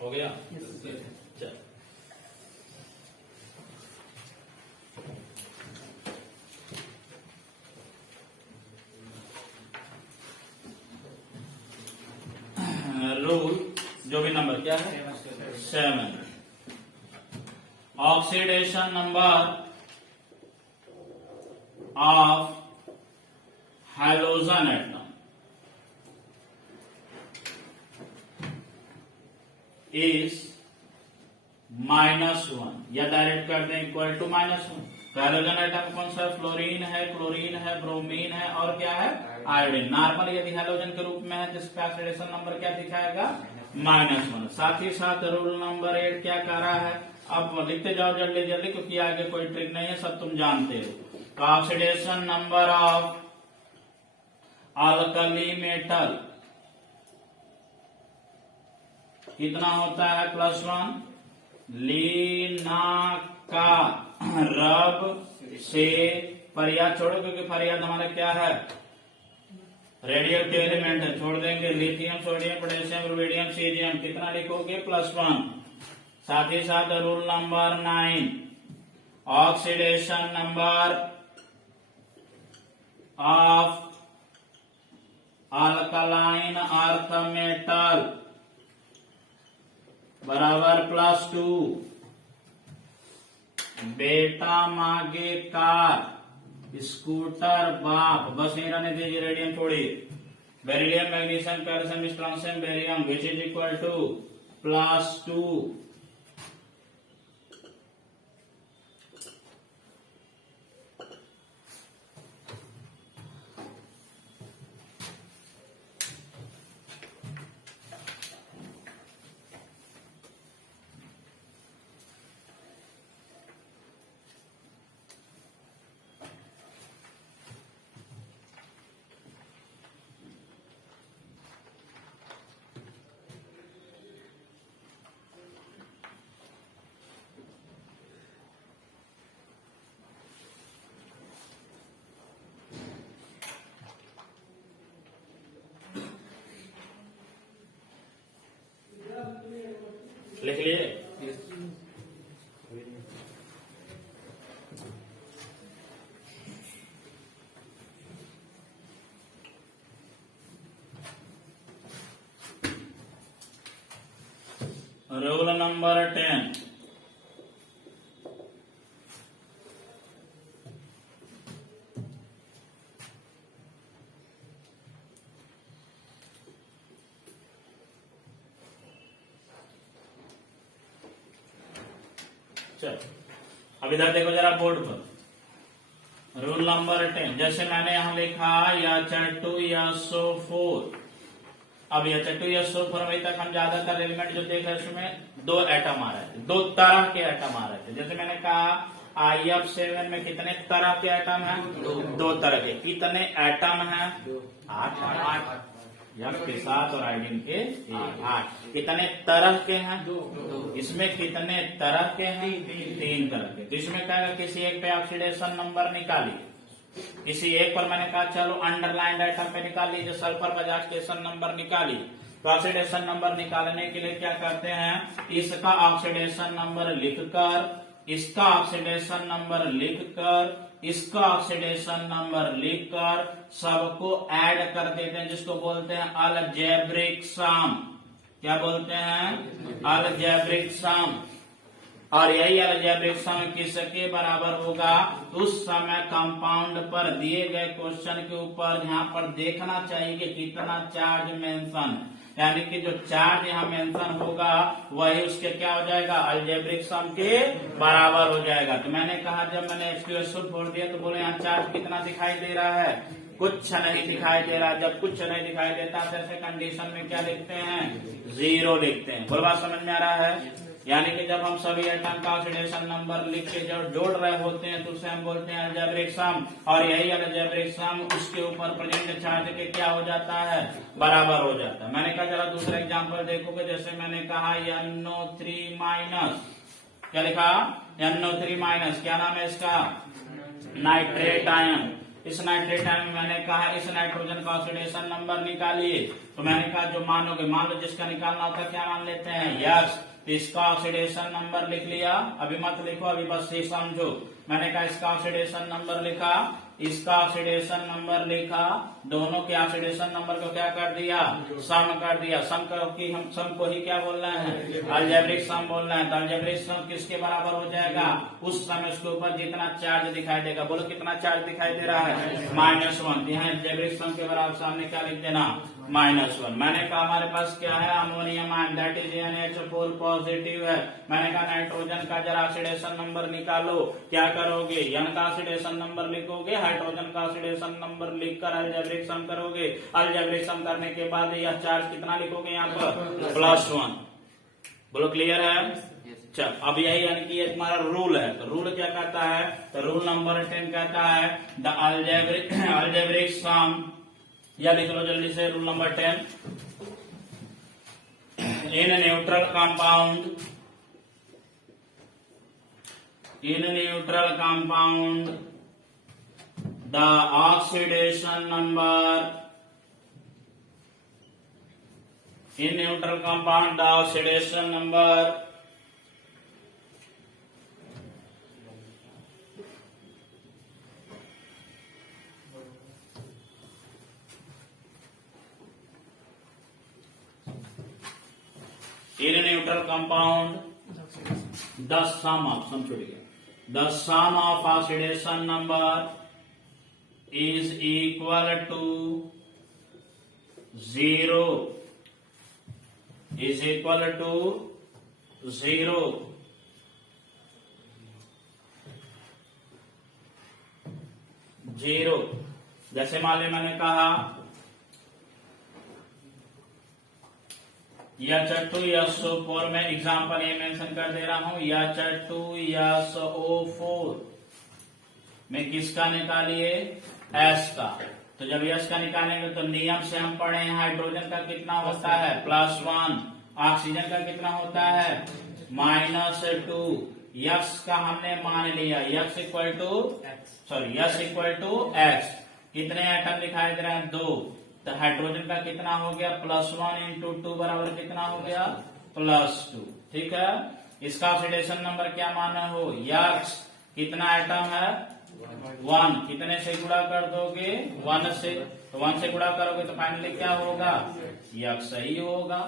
हो गया? चल रूल जो भी नंबर क्या है? 7। Oxidation number of hydrogen atom is -1, या डायरेक्ट कर दें इक्वल टू -1। हाइड्रोजन एटम कौन सा? फ्लोरीन है, क्लोरीन है, ब्रोमीन है और क्या है? आयोडीन। नॉर्मल यदि हाइड्रोजन के रूप में है जिसका ऑक्सीडेशन नंबर क्या दिखाएगा? -1। साथ ही साथ रूल नंबर 8 क्या कह रहा है? अब लिखते जाओ जल्दी जल्दी, क्योंकि आगे कोई ट्रिक नहीं है, सब तुम जानते हो। तो oxidation number of alkali metal कितना होता है? +1। लीना का रब से फरियाद छोड़ो, क्योंकि फरियाद हमारा क्या है? रेडियो एक्टिव एलिमेंट छोड़ देंगे, lithium, sodium, potassium, rubidium, caesium, कितना लिखोगे? +1। साथ ही साथ rule number 9, oxidation number of alkaline earth metal बराबर +2। बेटा मागे कार, स्कूटर बाप, बस नहीं रहने दीजिए, रेडियम छोड़िए। Beryllium, magnesium, calcium, strontium, barium which is equal to +2। लिख लिए? रूल नंबर 10, चल अब इधर देखो जरा बोर्ड पर। रूल नंबर 10, जैसे मैंने यहां लिखा H2SO4। अब H2SO4 अभी तक हम ज्यादातर एलिमेंट जो देख रहे हैं उसमें 2 एटम आ रहे थे, 2 तरह के एटम आ रहे थे। जैसे मैंने कहा IF7 में कितने तरह के एटम हैं? 2 तरह के। कितने एटम हैं? 8। यम के साथ और आयोडीन के 8। कितने तरह के हैं? 2। इसमें कितने तरह के हैं? 3 तरह के। तो इसमें क्या है, किसी एक पे ऑक्सीडेशन नंबर निकालिए। किसी एक पर मैंने कहा चलो अंडरलाइन आइटम पे निकाल लीजिए, सल्फर पर ऑक्सीडेशन नंबर निकालिए। तो ऑक्सीडेशन नंबर निकालने के लिए क्या करते हैं, इसका ऑक्सीडेशन नंबर लिखकर, इसका ऑक्सीडेशन नंबर लिखकर, इसका ऑक्सीडेशन नंबर लिखकर सबको ऐड कर देते हैं, जिसको बोलते हैं अलजेब्रिक सम। क्या बोलते हैं? अलजेब्रिक सम। और यही अलजेब्रिक सम किसके बराबर होगा? उस समय कंपाउंड पर दिए गए क्वेश्चन के ऊपर यहाँ पर देखना चाहिए कि कितना चार्ज मेंशन, यानी कि जो चार्ज यहाँ मेंशन होगा वही उसके क्या हो जाएगा? अलजेब्रिक सम के बराबर हो जाएगा। तो मैंने कहा जब मैंने H2SO छोड़ दिया तो बोले यहाँ चार्ज कितना दिखाई दे रहा है? कुछ नहीं दिखाई दे रहा। जब कुछ नहीं दिखाई देता तो ऐसे कंडीशन में क्या लिखते हैं? 0 लिखते हैं। बोल बात समझ में आ रहा है? यानी कि जब हम सभी एटम का ऑक्सीडेशन नंबर लिख के जब जोड़ रहे होते हैं तो उसे हम बोलते हैं अलजेब्रिक सम। और यही अलजेब्रिक सम उसके ऊपर प्रेजेंट चार्ज के क्या हो जाता है? बराबर हो जाता है। मैंने कहा जरा दूसरा एग्जांपल देखोगे, जैसे मैंने कहा NO3-, क्या लिखा? NO3-, क्या नाम है इसका? Nitrate ion. इस नाइट्रेट आयन में मैंने कहा इस नाइट्रोजन का ऑक्सीडेशन नंबर निकालिए। तो मैंने कहा जो मानोगे, मान लो जिसका निकालना होता है क्या मान लेते हैं? यस। तो इसका ऑक्सीडेशन नंबर लिख लिया। अभी मत लिखो, अभी बस ये समझो। मैंने कहा इसका ऑक्सीडेशन नंबर लिखा, इसका ऑक्सीडेशन नंबर लिखा, दोनों के ऑक्सीडेशन नंबर को क्या कर दिया? सम कर दिया। सम की हम सम को ही क्या बोल रहे हैं? अलजेब्रिक सम बोल रहे हैं। तो अलजेब्रिक सम किसके बराबर हो जाएगा? उस समय उसके ऊपर जितना चार्ज दिखाई देगा। बोलो कितना चार्ज दिखाई दे रहा है? -1। यहाँ अलजेब्रिक सम के बराबर सामने क्या लिख देना? -1। मैंने कहा हमारे पास क्या है? Ammonium ion, that is NH4 positive है। मैंने कहा नाइट्रोजन का जरा ऑक्सीडेशन नंबर निकालो। क्या करोगे? N का ऑक्सीडेशन नंबर लिखोगे, हाइड्रोजन का ऑक्सीडेशन नंबर लिखकर अलजेब्रिक सम करोगे। अलजेब्रिक सम करने के बाद यह चार्ज कितना लिखोगे यहाँ पर? +1। बोलो क्लियर है? चल अब यही यानी कि तुम्हारा रूल है। तो रूल क्या कहता है? तो रूल नंबर 10 कहता है द अलजेब्रिक सम, या लिख लो जल्दी से rule number 10, in neutral compound, in neutral compound the oxidation number In neutral compound, the oxidation number in a neutral compound, the sum of oxidation number is equal to 0. Is equal to 0. जैसे मान ली मैंने कहा H2SO4 में example ये mention कर दे रहा हूं, H2SO4 में किसका निकालिए, S का। तो जब S का निकालेंगे तो नियम से हम पढ़े हैं हाइड्रोजन का कितना होता है +1, ऑक्सीजन का कितना होता है -2। X का हमने मान लिया S इक्वल टू X। कितने एटम दिखाई दे रहे हैं 2, तो हाइड्रोजन का कितना हो गया +1 × 2 बराबर कितना हो गया +2। ठीक है, इसका ऑक्सीडेशन नंबर क्या माना हो, X कितना एटम है 1, कितने से गुणा कर दोगे 1 से, तो 1 से गुणा करोगे तो फाइनली क्या होगा X सही होगा।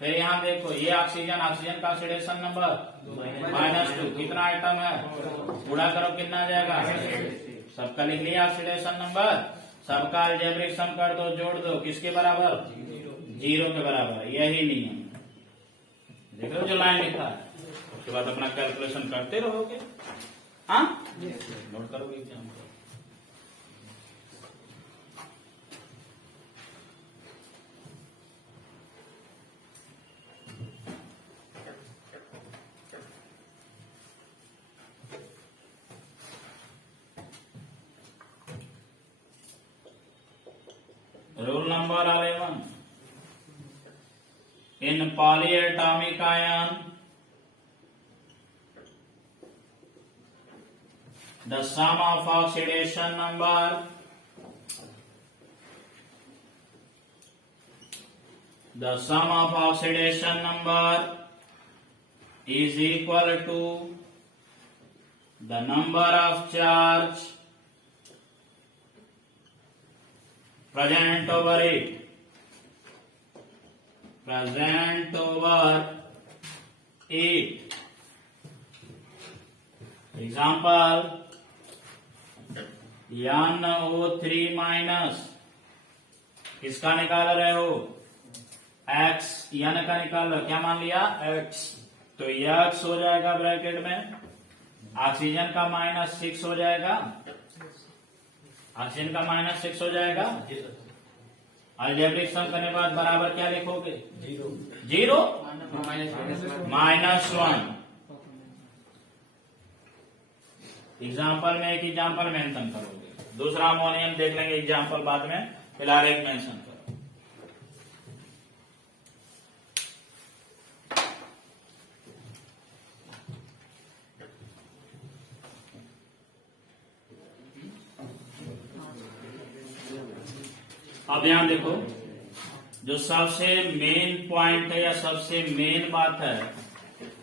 फिर यहाँ देखो ये ऑक्सीजन का ऑक्सीडेशन नंबर -2, कितना आइटम है, गुणा करो कितना आ जाएगा, सबका लिख लिया ऑक्सीडेशन नंबर, सबका अलजेब्रिक सम कर दो, जोड़ दो, किसके बराबर 0 के बराबर। यही नियम देख लो जो लाइन लिखा है, उसके बाद अपना कैलकुलेशन करते रहोगे। हाँ नोट करोगे एग्जाम को। Rule number 11. In polyatomic ion, the sum of oxidation number is equal to the number of charge present over it, Example, NO3 minus, किसका निकाल रहे हो X, N का निकाल रहे हो, क्या मान लिया X, तो X हो जाएगा ब्रैकेट में, ऑक्सीजन का -6 हो जाएगा, ऑक्सीजन का -6 हो जाएगा। अलजेब्रिक सम करने के बाद बराबर क्या लिखोगे 0 -1। एग्जाम्पल में एक एग्जाम्पल मेंशन करोगे, दूसरा अमोनियम देख लेंगे एग्जाम्पल बाद में, फिलहाल एक मेंशन करो। अब ध्यान देखो, जो सबसे मेन पॉइंट है या सबसे मेन बात है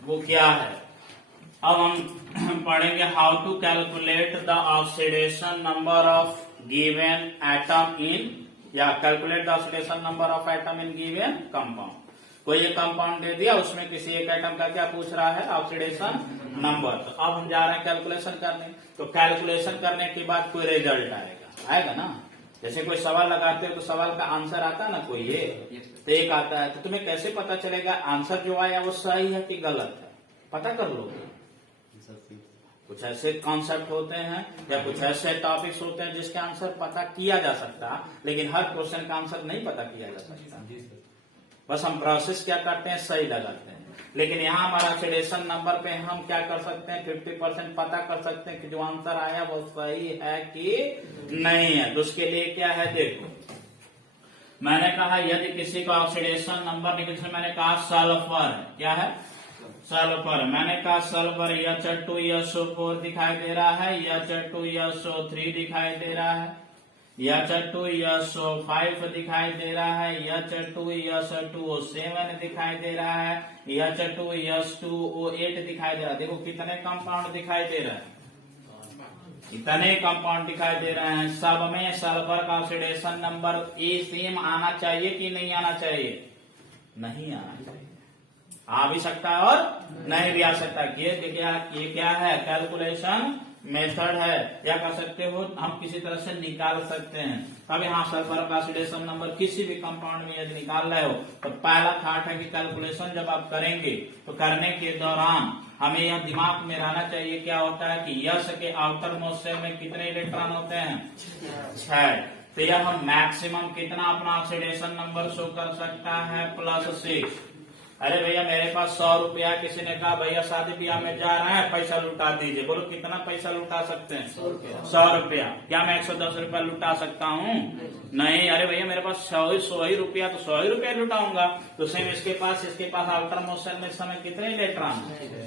वो क्या है। अब हम पढ़ेंगे how to calculate the oxidation number of given atom in, या calculate the oxidation number of atom in given compound. कोई एक कंपाउंड दे दिया, उसमें किसी एक एटम का क्या पूछ रहा है ऑक्सीडेशन नंबर। तो अब हम जा रहे हैं कैलकुलेशन करने, तो कैलकुलेशन करने के बाद कोई रिजल्ट आएगा ना। जैसे कोई सवाल लगाते हो तो सवाल का आंसर आता है ना कोई, ये तो एक आता है, तो तुम्हें कैसे पता चलेगा आंसर जो आया वो सही है कि गलत है, पता कर लो। कुछ ऐसे कॉन्सेप्ट होते हैं या कुछ ऐसे टॉपिक्स होते हैं जिसके आंसर पता किया जा सकता, लेकिन हर क्वेश्चन का आंसर नहीं पता किया जा सकता। बस हम प्रोसेस क्या करते हैं, सही लगाते हैं। लेकिन यहाँ हमारा ऑक्सीडेशन नंबर पे हम क्या कर सकते हैं 50% पता कर सकते हैं कि जो आंसर आया वो सही है कि नहीं है। तो उसके लिए क्या है, देखो मैंने कहा यदि किसी का ऑक्सीडेशन नंबर निकल, मैंने कहा सल्फर, क्या है सल्फर, मैंने कहा सल्फर H2SO4 दिखाई दे रहा है, H2SO3 दिखाई दे रहा है। H2 SO5 दिखाई दे रहा है, H2 SO2O7 दिखाई दे रहा है, H2 S2O8 दिखाई दे रहा है। देखो कितने कंपाउंड दिखाई दे रहे हैं, इतने कंपाउंड दिखाई दे रहे हैं। सब में सल्फर का ऑक्सीडेशन नंबर ए सेम आना चाहिए कि नहीं आना चाहिए? नहीं आना चाहिए। आ भी सकता है और नहीं भी आ सकता। ये क्या है? कैलकुलेशन मेथड है, या कह सकते हो हम किसी तरह से निकाल सकते हैं। अब यहाँ सल्फर का ऑक्सीडेशन नंबर किसी भी कंपाउंड में यदि निकाल रहे हो तो पहला थाट है कि कैलकुलेशन जब आप करेंगे तो करने के दौरान हमें यह दिमाग में रहना चाहिए क्या होता है कि यस के आउटर मोस्ट शेल में कितने इलेक्ट्रॉन होते हैं? 6। तो यह हम मैक्सिमम कितना अपना ऑक्सीडेशन नंबर शो कर सकता है? +6। अरे भैया मेरे पास 100 रुपया, किसी ने कहा भैया शादी ब्याह में जा रहे हैं पैसा लुटा दीजिए। बोलो कितना पैसा लुटा सकते हैं? 100 रुपया। क्या मैं 110 रुपया लुटा सकता हूँ? नहीं। अरे भैया मेरे पास 100 ही रुपया, तो 100 ही रुपया लुटाऊंगा। तो सेम इसके पास आउटर मोस्ट शेल में इस समय कितने इलेक्ट्रॉन?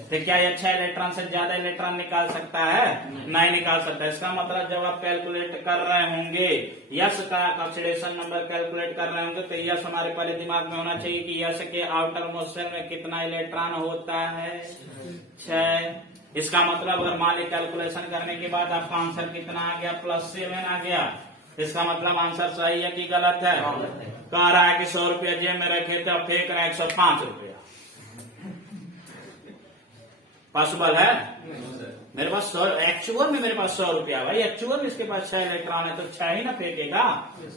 तो क्या ये 6 इलेक्ट्रॉन से ज्यादा इलेक्ट्रॉन निकाल सकता है? नहीं निकाल सकता। इसका मतलब जब आप कैलकुलेट कर रहे होंगे, यस का ऑक्सीडेशन नंबर कैलकुलेट कर रहे होंगे, तो यस हमारे पहले दिमाग में होना चाहिए कि यस के आउटर मोस्ट शेल में कितना इलेक्ट्रॉन होता है? 6। इसका मतलब अगर मान ली कैलकुलेशन करने के बाद आपका आंसर कितना आ गया? +7 आ गया। इसका मतलब आंसर सही है कि गलत है? कह रहा है कि 100 रुपया जेब में रखे थे और फेंक रहे हैं 105 रुपया। पॉसिबल है? मेरे पास 100, एक्चुअल में मेरे पास 100 रुपया भाई, एक्चुअल में इसके पास 6 इलेक्ट्रॉन है तो 6 ही ना फेंकेगा।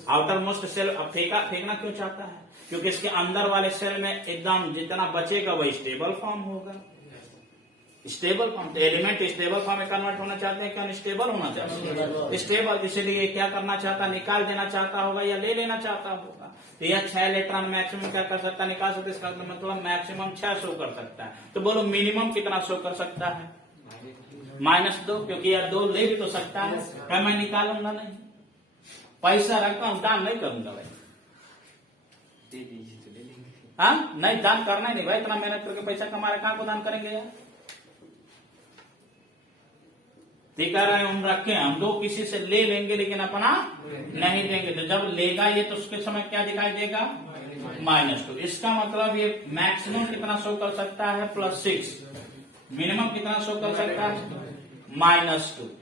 आउटर मोस्ट सेल फेंकना क्यों चाहता है? क्योंकि इसके अंदर वाले सेल में एकदम जितना बचेगा वही स्टेबल फॉर्म होगा। स्टेबल फॉर्म, तो एलिमेंट स्टेबल फॉर्म में कन्वर्ट होना चाहते हैं, क्या अनस्टेबल होना चाहते हैं? स्टेबल। इसलिए क्या करना चाहता? निकाल देना चाहता होगा या ले लेना चाहता होगा। तो यह 6 इलेक्ट्रॉन मैक्सिमम क्या कर सकता है? निकाल सकते। इसका मतलब मैक्सिमम 6 शो कर सकता है। तो बोलो मिनिमम कितना शो कर सकता है? -2, क्योंकि यह 2 ले भी तो सकता है। क्या मैं निकालूंगा? नहीं, पैसा रखता हूं, दान नहीं करूंगा भाई। हाँ नहीं, दान करना ही नहीं भाई। इतना मेहनत करके पैसा कमा रहे, कहां को दान करेंगे यार? कह रहे हैं हम रखे, हम 2 किसी से ले लेंगे लेकिन अपना नहीं देंगे। तो जब लेगा ये तो उसके समय क्या दिखाई देगा? -2। इसका मतलब ये मैक्सिमम कितना शो कर सकता है? +6। मिनिमम कितना शो कर सकता है? -2।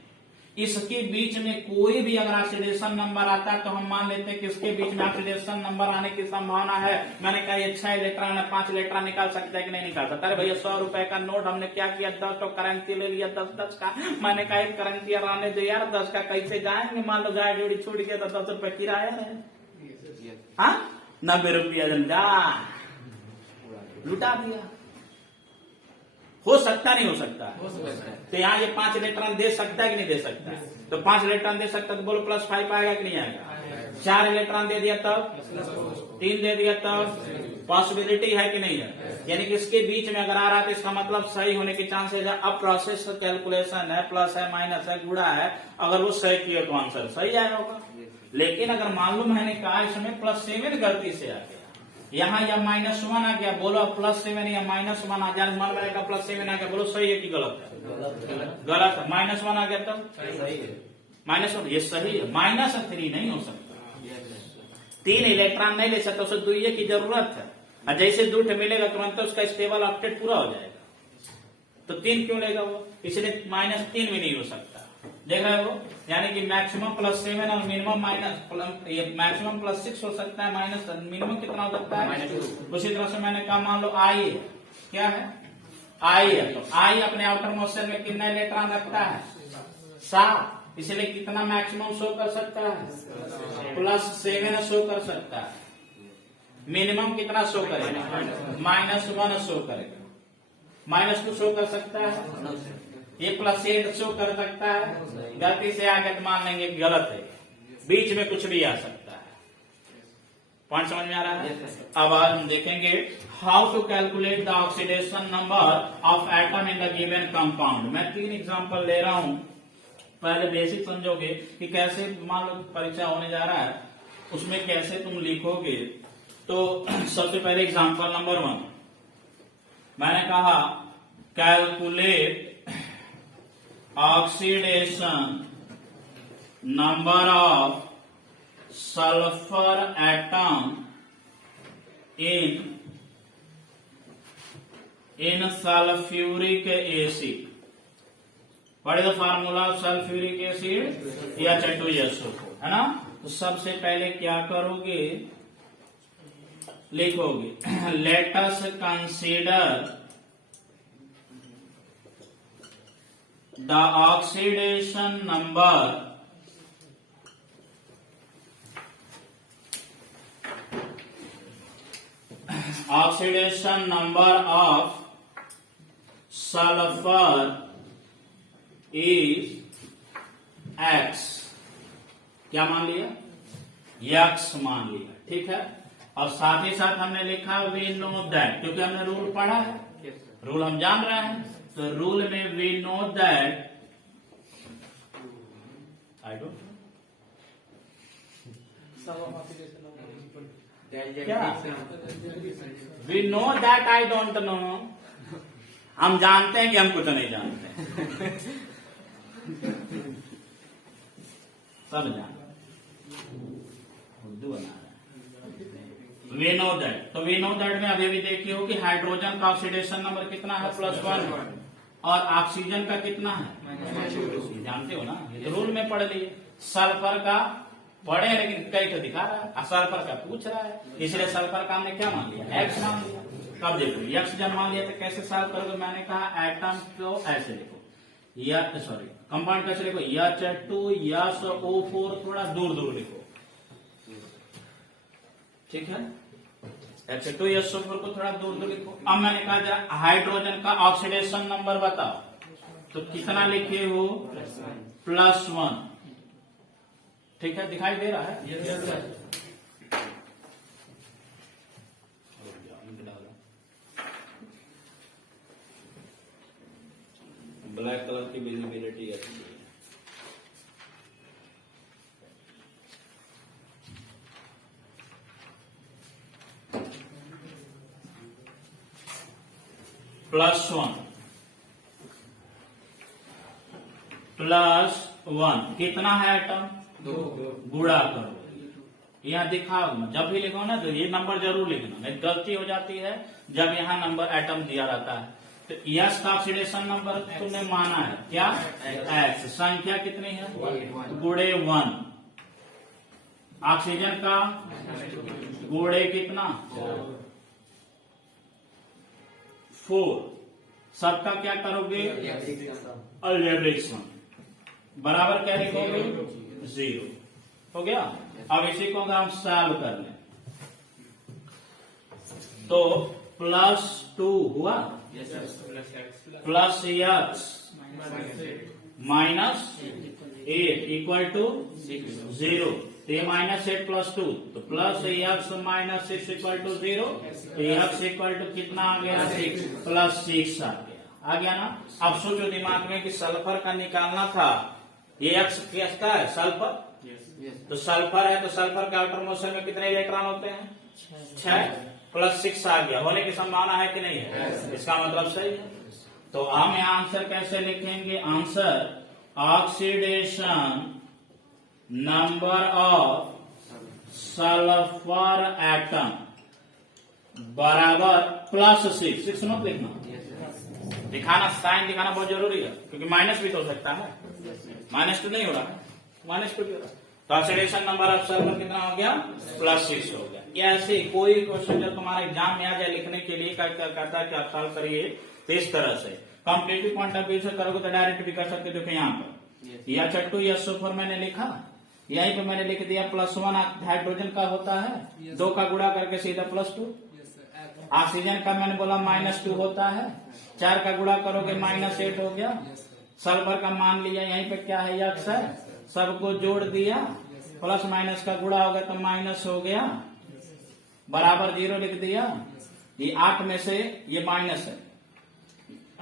इसके बीच में कोई भी अगर ऑक्सीडेशन नंबर आता है तो हम मान लेते हैं कि इसके बीच में ऑक्सीडेशन नंबर आने की संभावना है। मैंने कहा ये 6 इलेक्ट्रॉन है, 5 इलेक्ट्रॉन निकाल सकता है कि नहीं निकाल सकता? अरे भैया 100 रुपए का नोट हमने क्या किया? 10 तो करेंसी ले लिया, 10 का। मैंने कहा एक करेंसी आने दो यार, 10 का कैसे जाएंगे? मान लो गाय जोड़ी छूट गया तो 10 रुपए किराया है। हाँ 90 रुपया जा लुटा दिया। हो सकता नहीं हो सकता? तो यहाँ ये 5 इलेक्ट्रॉन दे सकता है कि नहीं दे सकता है? तो 5 इलेक्ट्रॉन दे सकता है तो बोलो +5 आएगा कि नहीं आएगा? 4 इलेक्ट्रॉन दे दिया तब, 3 दे दिया तब, पॉसिबिलिटी है कि नहीं है? यानी कि इसके बीच में अगर आ रहा है तो इसका मतलब सही होने के चांसेस है। अब प्रोसेस कैलकुलेशन है, प्लस है, माइनस है, गुणा है, अगर वो सही किया तो आंसर सही आया होगा। लेकिन अगर मालूम मैंने कहा इसमें +7 गलती से आ गया, यहाँ या -1 आ गया, बोलो +7 या -1 आ जाए, मान मैंने कहा +7 आ गया, बोलो सही है कि गलत है? गलत है। -1 आ गया तब -1, ये सही है। -3 नहीं हो सकता। 3 इलेक्ट्रॉन नहीं ले सकता, उसे 2 की जरूरत है। और जैसे 2 मिलेगा तुरंत उसका स्टेबल ऑक्टेट पूरा हो जाएगा। तो 3 क्यों लेगा वो? इसलिए -3 भी नहीं हो सकता। देख रहे हो? यानी कि मैक्सिमम +7 और मिनिमम मैक्सिमम +6 हो सकता है, माइनस मिनिमम कितना हो सकता है? उसी तरह से मैंने कहा मान लो आई क्या है? आई है, तो आई अपने आउटर मोस्ट शेल में कितना इलेक्ट्रॉन रखता है? 7। इसलिए कितना मैक्सिमम शो कर सकता है? +7 शो कर सकता है। मिनिमम कितना शो करेगा? -1 शो करेगा। -2 शो कर सकता है। ये +8 शो कर सकता है। गलती से आगे तो मान लेंगे गलत है, बीच में कुछ भी आ सकता है। पॉइंट समझ में आ रहा है? अब आज हम देखेंगे how to calculate the oxidation number of atom in the given compound. मैं 3 एग्जांपल ले रहा हूं। पहले बेसिक समझोगे कि कैसे, मान लो परीक्षा होने जा रहा है उसमें कैसे तुम लिखोगे। तो सबसे पहले एग्जांपल नंबर 1 मैंने कहा calculate oxidation number of sulfur atom in sulfuric acid. What is the formula of sulfuric acid? H2SO4, है ना। तो सबसे पहले क्या करोगे, लिखोगे let us consider the oxidation number of sulfur is X। क्या मान लिया? X मान लिया, ठीक है। और साथ ही साथ हमने लिखा वी नो दैट, क्योंकि हमने रूल पढ़ा है, रूल हम जान रहे हैं। तो रूल में we know that, I don't क्या, we know that I don't know, हम जानते हैं कि हम कुछ नहीं जानते सब जानते, उर्दू बना रहे। वी नो दैट, तो वी नो दैट में अभी भी देखिए हो कि हाइड्रोजन का ऑक्सीडेशन नंबर कितना है, +1, और ऑक्सीजन का कितना है, जानते हो ना, ये तो रूल में पढ़ लिए। सल्फर का पढ़े लेकिन कई तो दिखा रहा है, सल्फर का पूछ रहा है, इसलिए सल्फर का हमने क्या मान लिया, X मान लिया। कब देखो X जब मान लिया तो कैसे सॉल्व करोगे, मैंने कहा एटम को ऐसे लिखो, सॉरी कंपाउंड कैसे लिखो, H2SO4, थोड़ा दूर दूर लिखो, ठीक है। H2SO4 को थोड़ा दूर दूर लिखो। अब मैंने कहा जरा हाइड्रोजन का ऑक्सीडेशन नंबर बताओ, तो कितना लिखे हो, +1, ठीक है, दिखाई दे रहा है। ब्लैक कलर की विजिबिलिटी अच्छी है। +1 कितना है एटम, 2, गुणा करो, यहाँ दिखाओ ना, जब भी लिखो ना तो ये नंबर जरूर लिखना, नहीं गलती हो जाती है जब यहाँ नंबर एटम दिया रहता है। तो यस का ऑक्सीडेशन नंबर तुमने माना है क्या, X, संख्या कितनी है, गुणे 1, ऑक्सीजन का गुणे कितना, 4, सबका क्या करोगे, अलजेब्रिक सम, बराबर क्या लिखोगे, 0, हो गया। अब इसी को हम सॉल्व कर लें, तो +2 हुआ, +X -8 इक्वल टू 0, तो ये -8 +2, तो +X -6 इक्वल टू 0, तो X इक्वल टू कितना आ गया, +6 आ गया ना। अब सोचो दिमाग में कि सल्फर का निकालना था, ये X क्या है, सल्फर, तो सल्फर है, तो सल्फर के आउटर मोशन में कितने इलेक्ट्रॉन होते हैं, 6, +6 आ गया, होने की संभावना है कि नहीं है, इसका मतलब सही है। तो हम यहाँ आंसर कैसे लिखेंगे, answer oxidation number of sulphur atom बराबर +6 मत लिखना, दिखाना, साइन दिखाना बहुत जरूरी है, क्योंकि माइनस भी तो हो सकता है, -2 नहीं हो रहा है, -2 भी हो रहा है। तो ऑक्सीडेशन नंबर ऑफ सल्फर कितना हो गया, +6 हो गया। या ऐसे कोई क्वेश्चन जब तुम्हारे एग्जाम में आ जाए लिखने के लिए क्या कहता है कि आप सॉल्व करिए, तो इस तरह से कॉम्पिटिटिव पॉइंट ऑफ व्यू से करोगे तो डायरेक्ट भी कर सकते। देखो यहाँ पर H2SO4 मैंने लिखा, यहीं पे मैंने लिख दिया +1 हाइड्रोजन का होता है, 2 का गुणा करके सीधा +2, ऑक्सीजन का मैंने बोला -2 होता है, 4 का गुणा करोगे -8 हो गया, सल्फर का मान लिया, यहीं पे क्या है, X है, सबको जोड़ दिया, प्लस माइनस का गुणा हो गया तो माइनस हो गया, बराबर 0 लिख दिया। ये 8 में से ये माइनस है,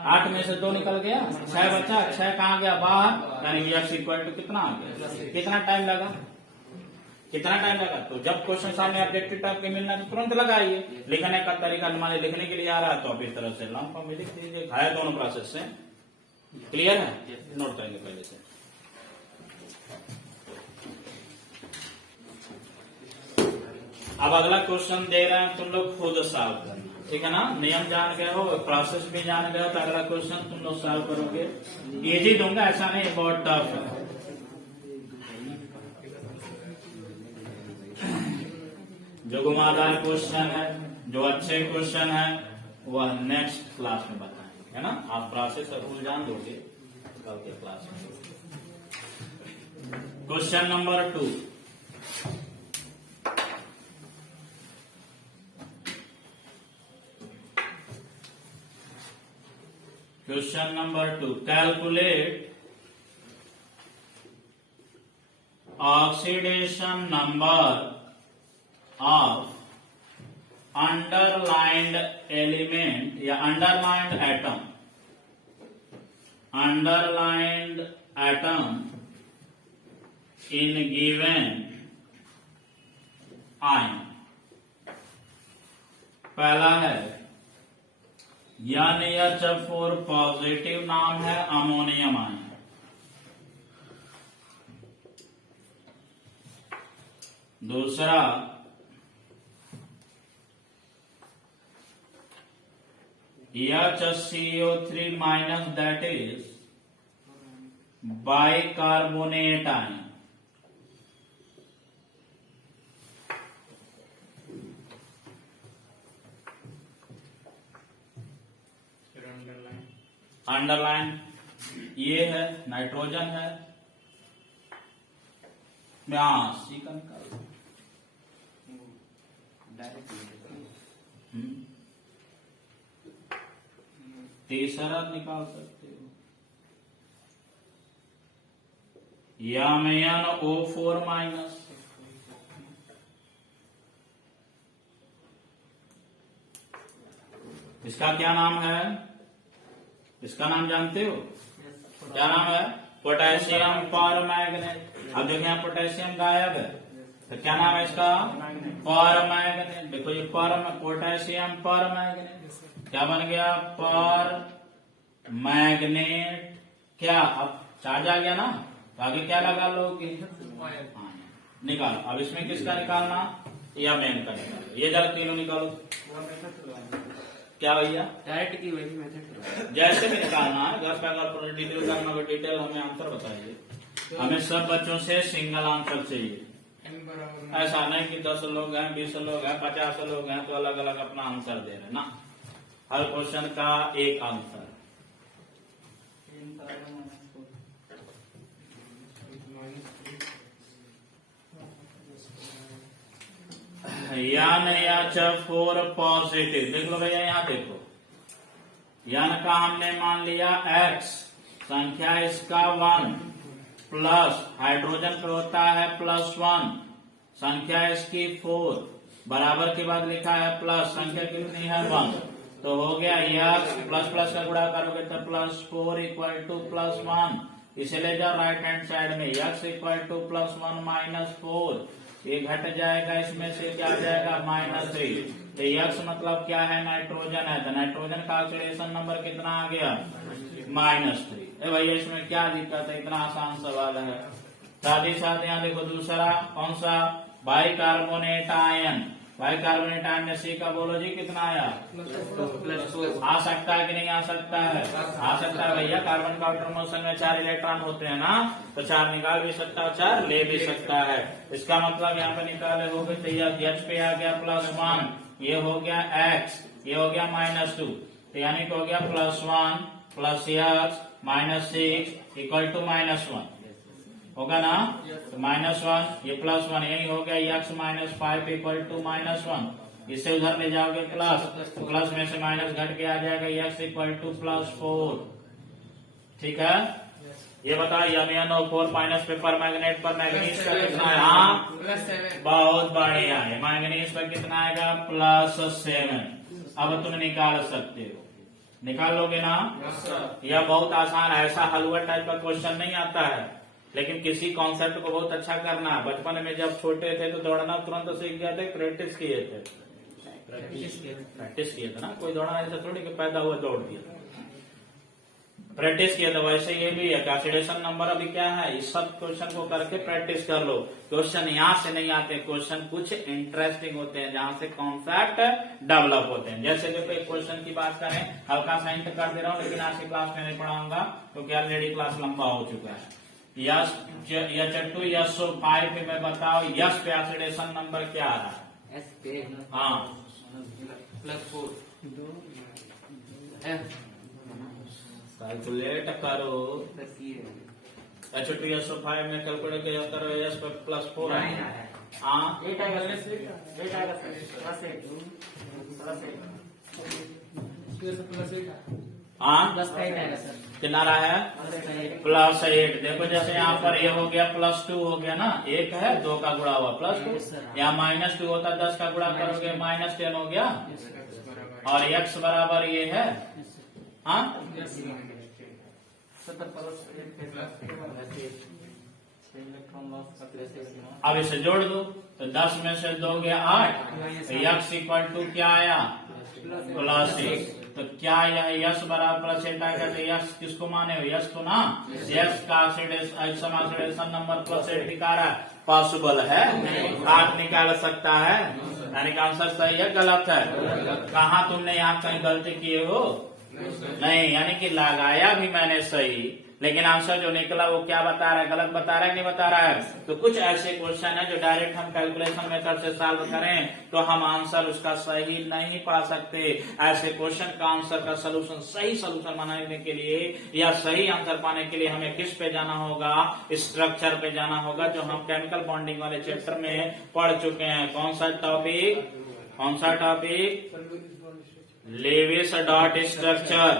8 में से 2 निकल गया, 6 बचा, 6 कहाँ गया बाहर, यानी X इक्वल टू कितना आ गया। कितना टाइम लगा, कितना टाइम लगा, तो जब क्वेश्चन सामने ऑब्जेक्टिव टाइप के मिलना तो तुरंत लगाइए। लिखने का तरीका मान लिखने के लिए आ रहा है तो आप इस तरह से लॉन्ग फॉर्म में लिख दीजिए, है दोनों प्रोसेस से क्लियर है, नोट करेंगे पहले से। अब अगला क्वेश्चन दे रहे हैं, तुम लोग खुद सॉल्व करना, ठीक है ना। नियम जान गए हो, प्रोसेस भी जान गए हो, तो अगला क्वेश्चन तुम लोग सॉल्व करोगे। इजी दूंगा, ऐसा नहीं बहुत टफ है। जो घुमादार क्वेश्चन है, जो अच्छे क्वेश्चन है, वह नेक्स्ट क्लास में बताएंगे, है ना। आप प्रोसेस और रूल जान दोगे कल के क्लास में। Question number 2, question number 2, calculate oxidation number of underlined element या underlined atom in given ion। पहला है NH4 पॉजिटिव नाम है अमोनियम आयन। दूसरा HCO3 minus, that is bicarbonate ion. Underline ये है, नाइट्रोजन है, सी का निकाल तीसरा निकाल सकते हो, MnO4 माइनस। इसका क्या नाम है, इसका नाम जानते हो, क्या नाम है, पोटेशियम परमैंगनेट। अब देखिए यहाँ पोटेशियम गायब है, तो क्या नाम है इसका, परमैंगनेट। देखो ये पोटेशियम परमैंगनेट क्या बन गया, पर मैग्नेट। क्या अब चार्ज आ गया ना, तो आगे क्या लगा लोगे, निकालो। अब इसमें किसका निकालना, या मेन का निकालो। ये जरा तीनों निकालो। क्या भैया, डायरेक्ट की वही मेथड जैसे भी निकालना है, घर पे अगर डिटेल करना हो, डिटेल हमें आंसर बताइए। हमें सब बच्चों से सिंगल आंसर चाहिए, ऐसा नहीं कि 10 लोग हैं, 20 लोग हैं, 50 लोग हैं, तो अलग अलग अपना आंसर दे रहे ना। हर क्वेश्चन का एक आंसर। NH4 पॉजिटिव, देख लो भैया यहाँ देखो, यान का हमने मान लिया X, संख्या इसका 1, प्लस हाइड्रोजन पे होता है +1, संख्या इसकी 4, बराबर के बाद लिखा है प्लस, संख्या कितनी है 1, तो हो गया यह प्लस प्लस का गुणा करोगे तो +4 = +1। इसे ले जाओ राइट हैंड साइड में, x = +1 - 4, ये घट जाएगा, इसमें से क्या आ जाएगा -3। तो x मतलब क्या है, नाइट्रोजन है, तो नाइट्रोजन का ऑक्सीडेशन नंबर कितना आ गया, -3। भैया इसमें क्या दिक्कत है, इतना आसान सवाल है। साथ ही साथ यहाँ देखो दूसरा कौन सा, बाइकार्बोनेट आयन। बाइकार्बोनेट आयन में सी का बोलो जी कितना आया, आ सकता है कि नहीं आ सकता है, आ सकता है भैया। कार्बन का आउटर मोशन में 4 इलेक्ट्रॉन होते हैं ना, तो 4 निकाल भी सकता है, 4 ले भी सकता है। इसका मतलब यहाँ पे निकाले हो गए, तो यह H पे आ गया +1, ये हो गया X, ये हो गया -2, तो यानी कि हो गया +1 + X -6 = -1 होगा ना, तो -1 ये +1, यही हो गया x -5 = -1। इसे उधर ले जाओगे प्लस, तो प्लस में से माइनस घट के आ जाएगा x = +4। ठीक है, ये बताओ MnO4 माइनस पे पर मैग्नेट पर मैग्नीज का कितना है, हाँ बहुत बढ़िया है, मैग्नीज पर कितना आएगा +7। अब तुम निकाल सकते हो, निकाल लोगे ना, यह बहुत आसान है, ऐसा हलवा टाइप का क्वेश्चन नहीं आता है, लेकिन किसी कॉन्सेप्ट को बहुत अच्छा करना है। बचपन में जब छोटे थे तो दौड़ना तुरंत सीख गए थे, प्रैक्टिस किए थे, प्रैक्टिस किए थे ना, कोई दौड़ना ऐसा थोड़ी कि पैदा हुआ दौड़ दिया। प्रैक्टिस किया तो वैसे ये भी है। कैल्कुलेशन नंबर अभी क्या है, इस सब क्वेश्चन को करके प्रैक्टिस कर लो। क्वेश्चन यहाँ से नहीं आते, क्वेश्चन कुछ इंटरेस्टिंग होते हैं जहाँ से कॉन्सेप्ट डेवलप होते हैं। जैसे देखो एक क्वेश्चन की बात करें, हल्का सा हिंट कर दे रहा हूँ, लेकिन आज की क्लास में नहीं पढ़ाऊंगा क्योंकि ऑलरेडी क्लास लंबा हो चुका है। यस या चट्टू यस 5 में मैं बताओ यस पे ऑक्सीडेशन नंबर क्या आ रहा है? एस पे हाँ +4 कैलकुलेट करो। चट्टू यस 5 में कैलकुलेट करो यस पे +4 है। हाँ 8 आएगा सर, 8 आएगा सर, +8 हाँ +8 आएगा सर, कितना रहा है? +8। देखो जैसे यहाँ पर ये हो गया +2 हो गया ना, 1 है 2 का गुणा हुआ +2, यहाँ -2 होता 10 का गुणा करोगे -10 हो गया, और x बराबर ये है। हाँ अब इसे जोड़ दो तो 10 में से 2 गया 8, x = क्या आया? +1। तो क्या यह यश बराबर +8 आएगा? तो यश किसको माने हो? यश को ना, यश का ऑक्सीडेशन नंबर +8 दिखा रहा है, पॉसिबल है? आप निकाल सकता है? यानी कि आंसर सही है गलत है? कहाँ तुमने यहाँ कहीं गलती किए हो? नहीं, यानी कि लगाया भी मैंने सही, लेकिन आंसर जो निकला वो क्या बता रहा है? गलत बता रहा है, नहीं बता रहा है? तो कुछ ऐसे क्वेश्चन है जो डायरेक्ट हम कैलकुलेशन मेथड से सॉल्व करें तो हम आंसर उसका सही नहीं पा सकते। ऐसे क्वेश्चन का आंसर का सलूशन, सही सलूशन बनाने के लिए या सही आंसर पाने के लिए हमें किस पे जाना होगा? स्ट्रक्चर पे जाना होगा, जो हम केमिकल बॉन्डिंग वाले चैप्टर में पढ़ चुके हैं। कौन सा टॉपिक? लेविस डॉट स्ट्रक्चर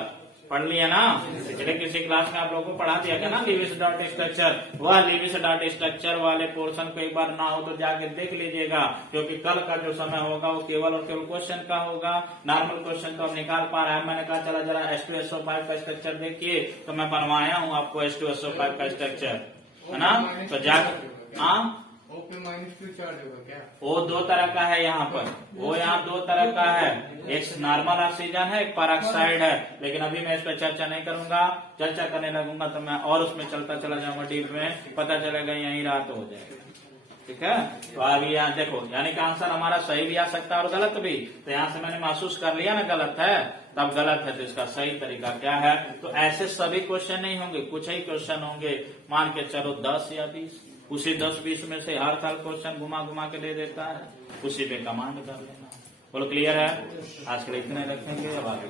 पढ़ लिया ना? पिछले किसी क्लास में आप लोगों को पढ़ा दिया क्या ना लेविस डॉट स्ट्रक्चर? वह लेविस डॉट स्ट्रक्चर वाले पोर्शन को एक बार ना हो तो जाके देख लीजिएगा, क्योंकि कल का जो समय होगा वो केवल और केवल क्वेश्चन का होगा। नॉर्मल क्वेश्चन तो अब निकाल पा रहा है। मैंने कहा चला जरा H2SO5 का स्ट्रक्चर देखिए, तो मैं बनवाया हूँ आपको H2SO5 का स्ट्रक्चर, है ना? तो जाकर हाँ -2 चार्ज होगा क्या? वो 2 तरह का है यहाँ पर, वो यहाँ 2 तरह का है, एक नॉर्मल ऑक्सीजन है, एक पेरोक्साइड है। लेकिन अभी मैं इस पर चर्चा नहीं करूंगा, चर्चा करने लगूंगा तो मैं और उसमें चलता चला जाऊंगा डीप में, पता चलेगा यही रात हो जाएगा। ठीक है, तो अभी यहाँ देखो, यानी कि आंसर हमारा सही भी आ सकता है और गलत भी। तो यहाँ से मैंने महसूस कर लिया ना गलत है, तब गलत है, तो इसका सही तरीका क्या है? तो ऐसे सभी क्वेश्चन नहीं होंगे, कुछ ही क्वेश्चन होंगे, मान के चलो 10 या 20, उसी 10-20 में से हर साल क्वेश्चन घुमा घुमा के दे देता है, उसी पे कमांड कर लेना। बोलो क्लियर है? आज के लिए इतने रखेंगे, अब आगे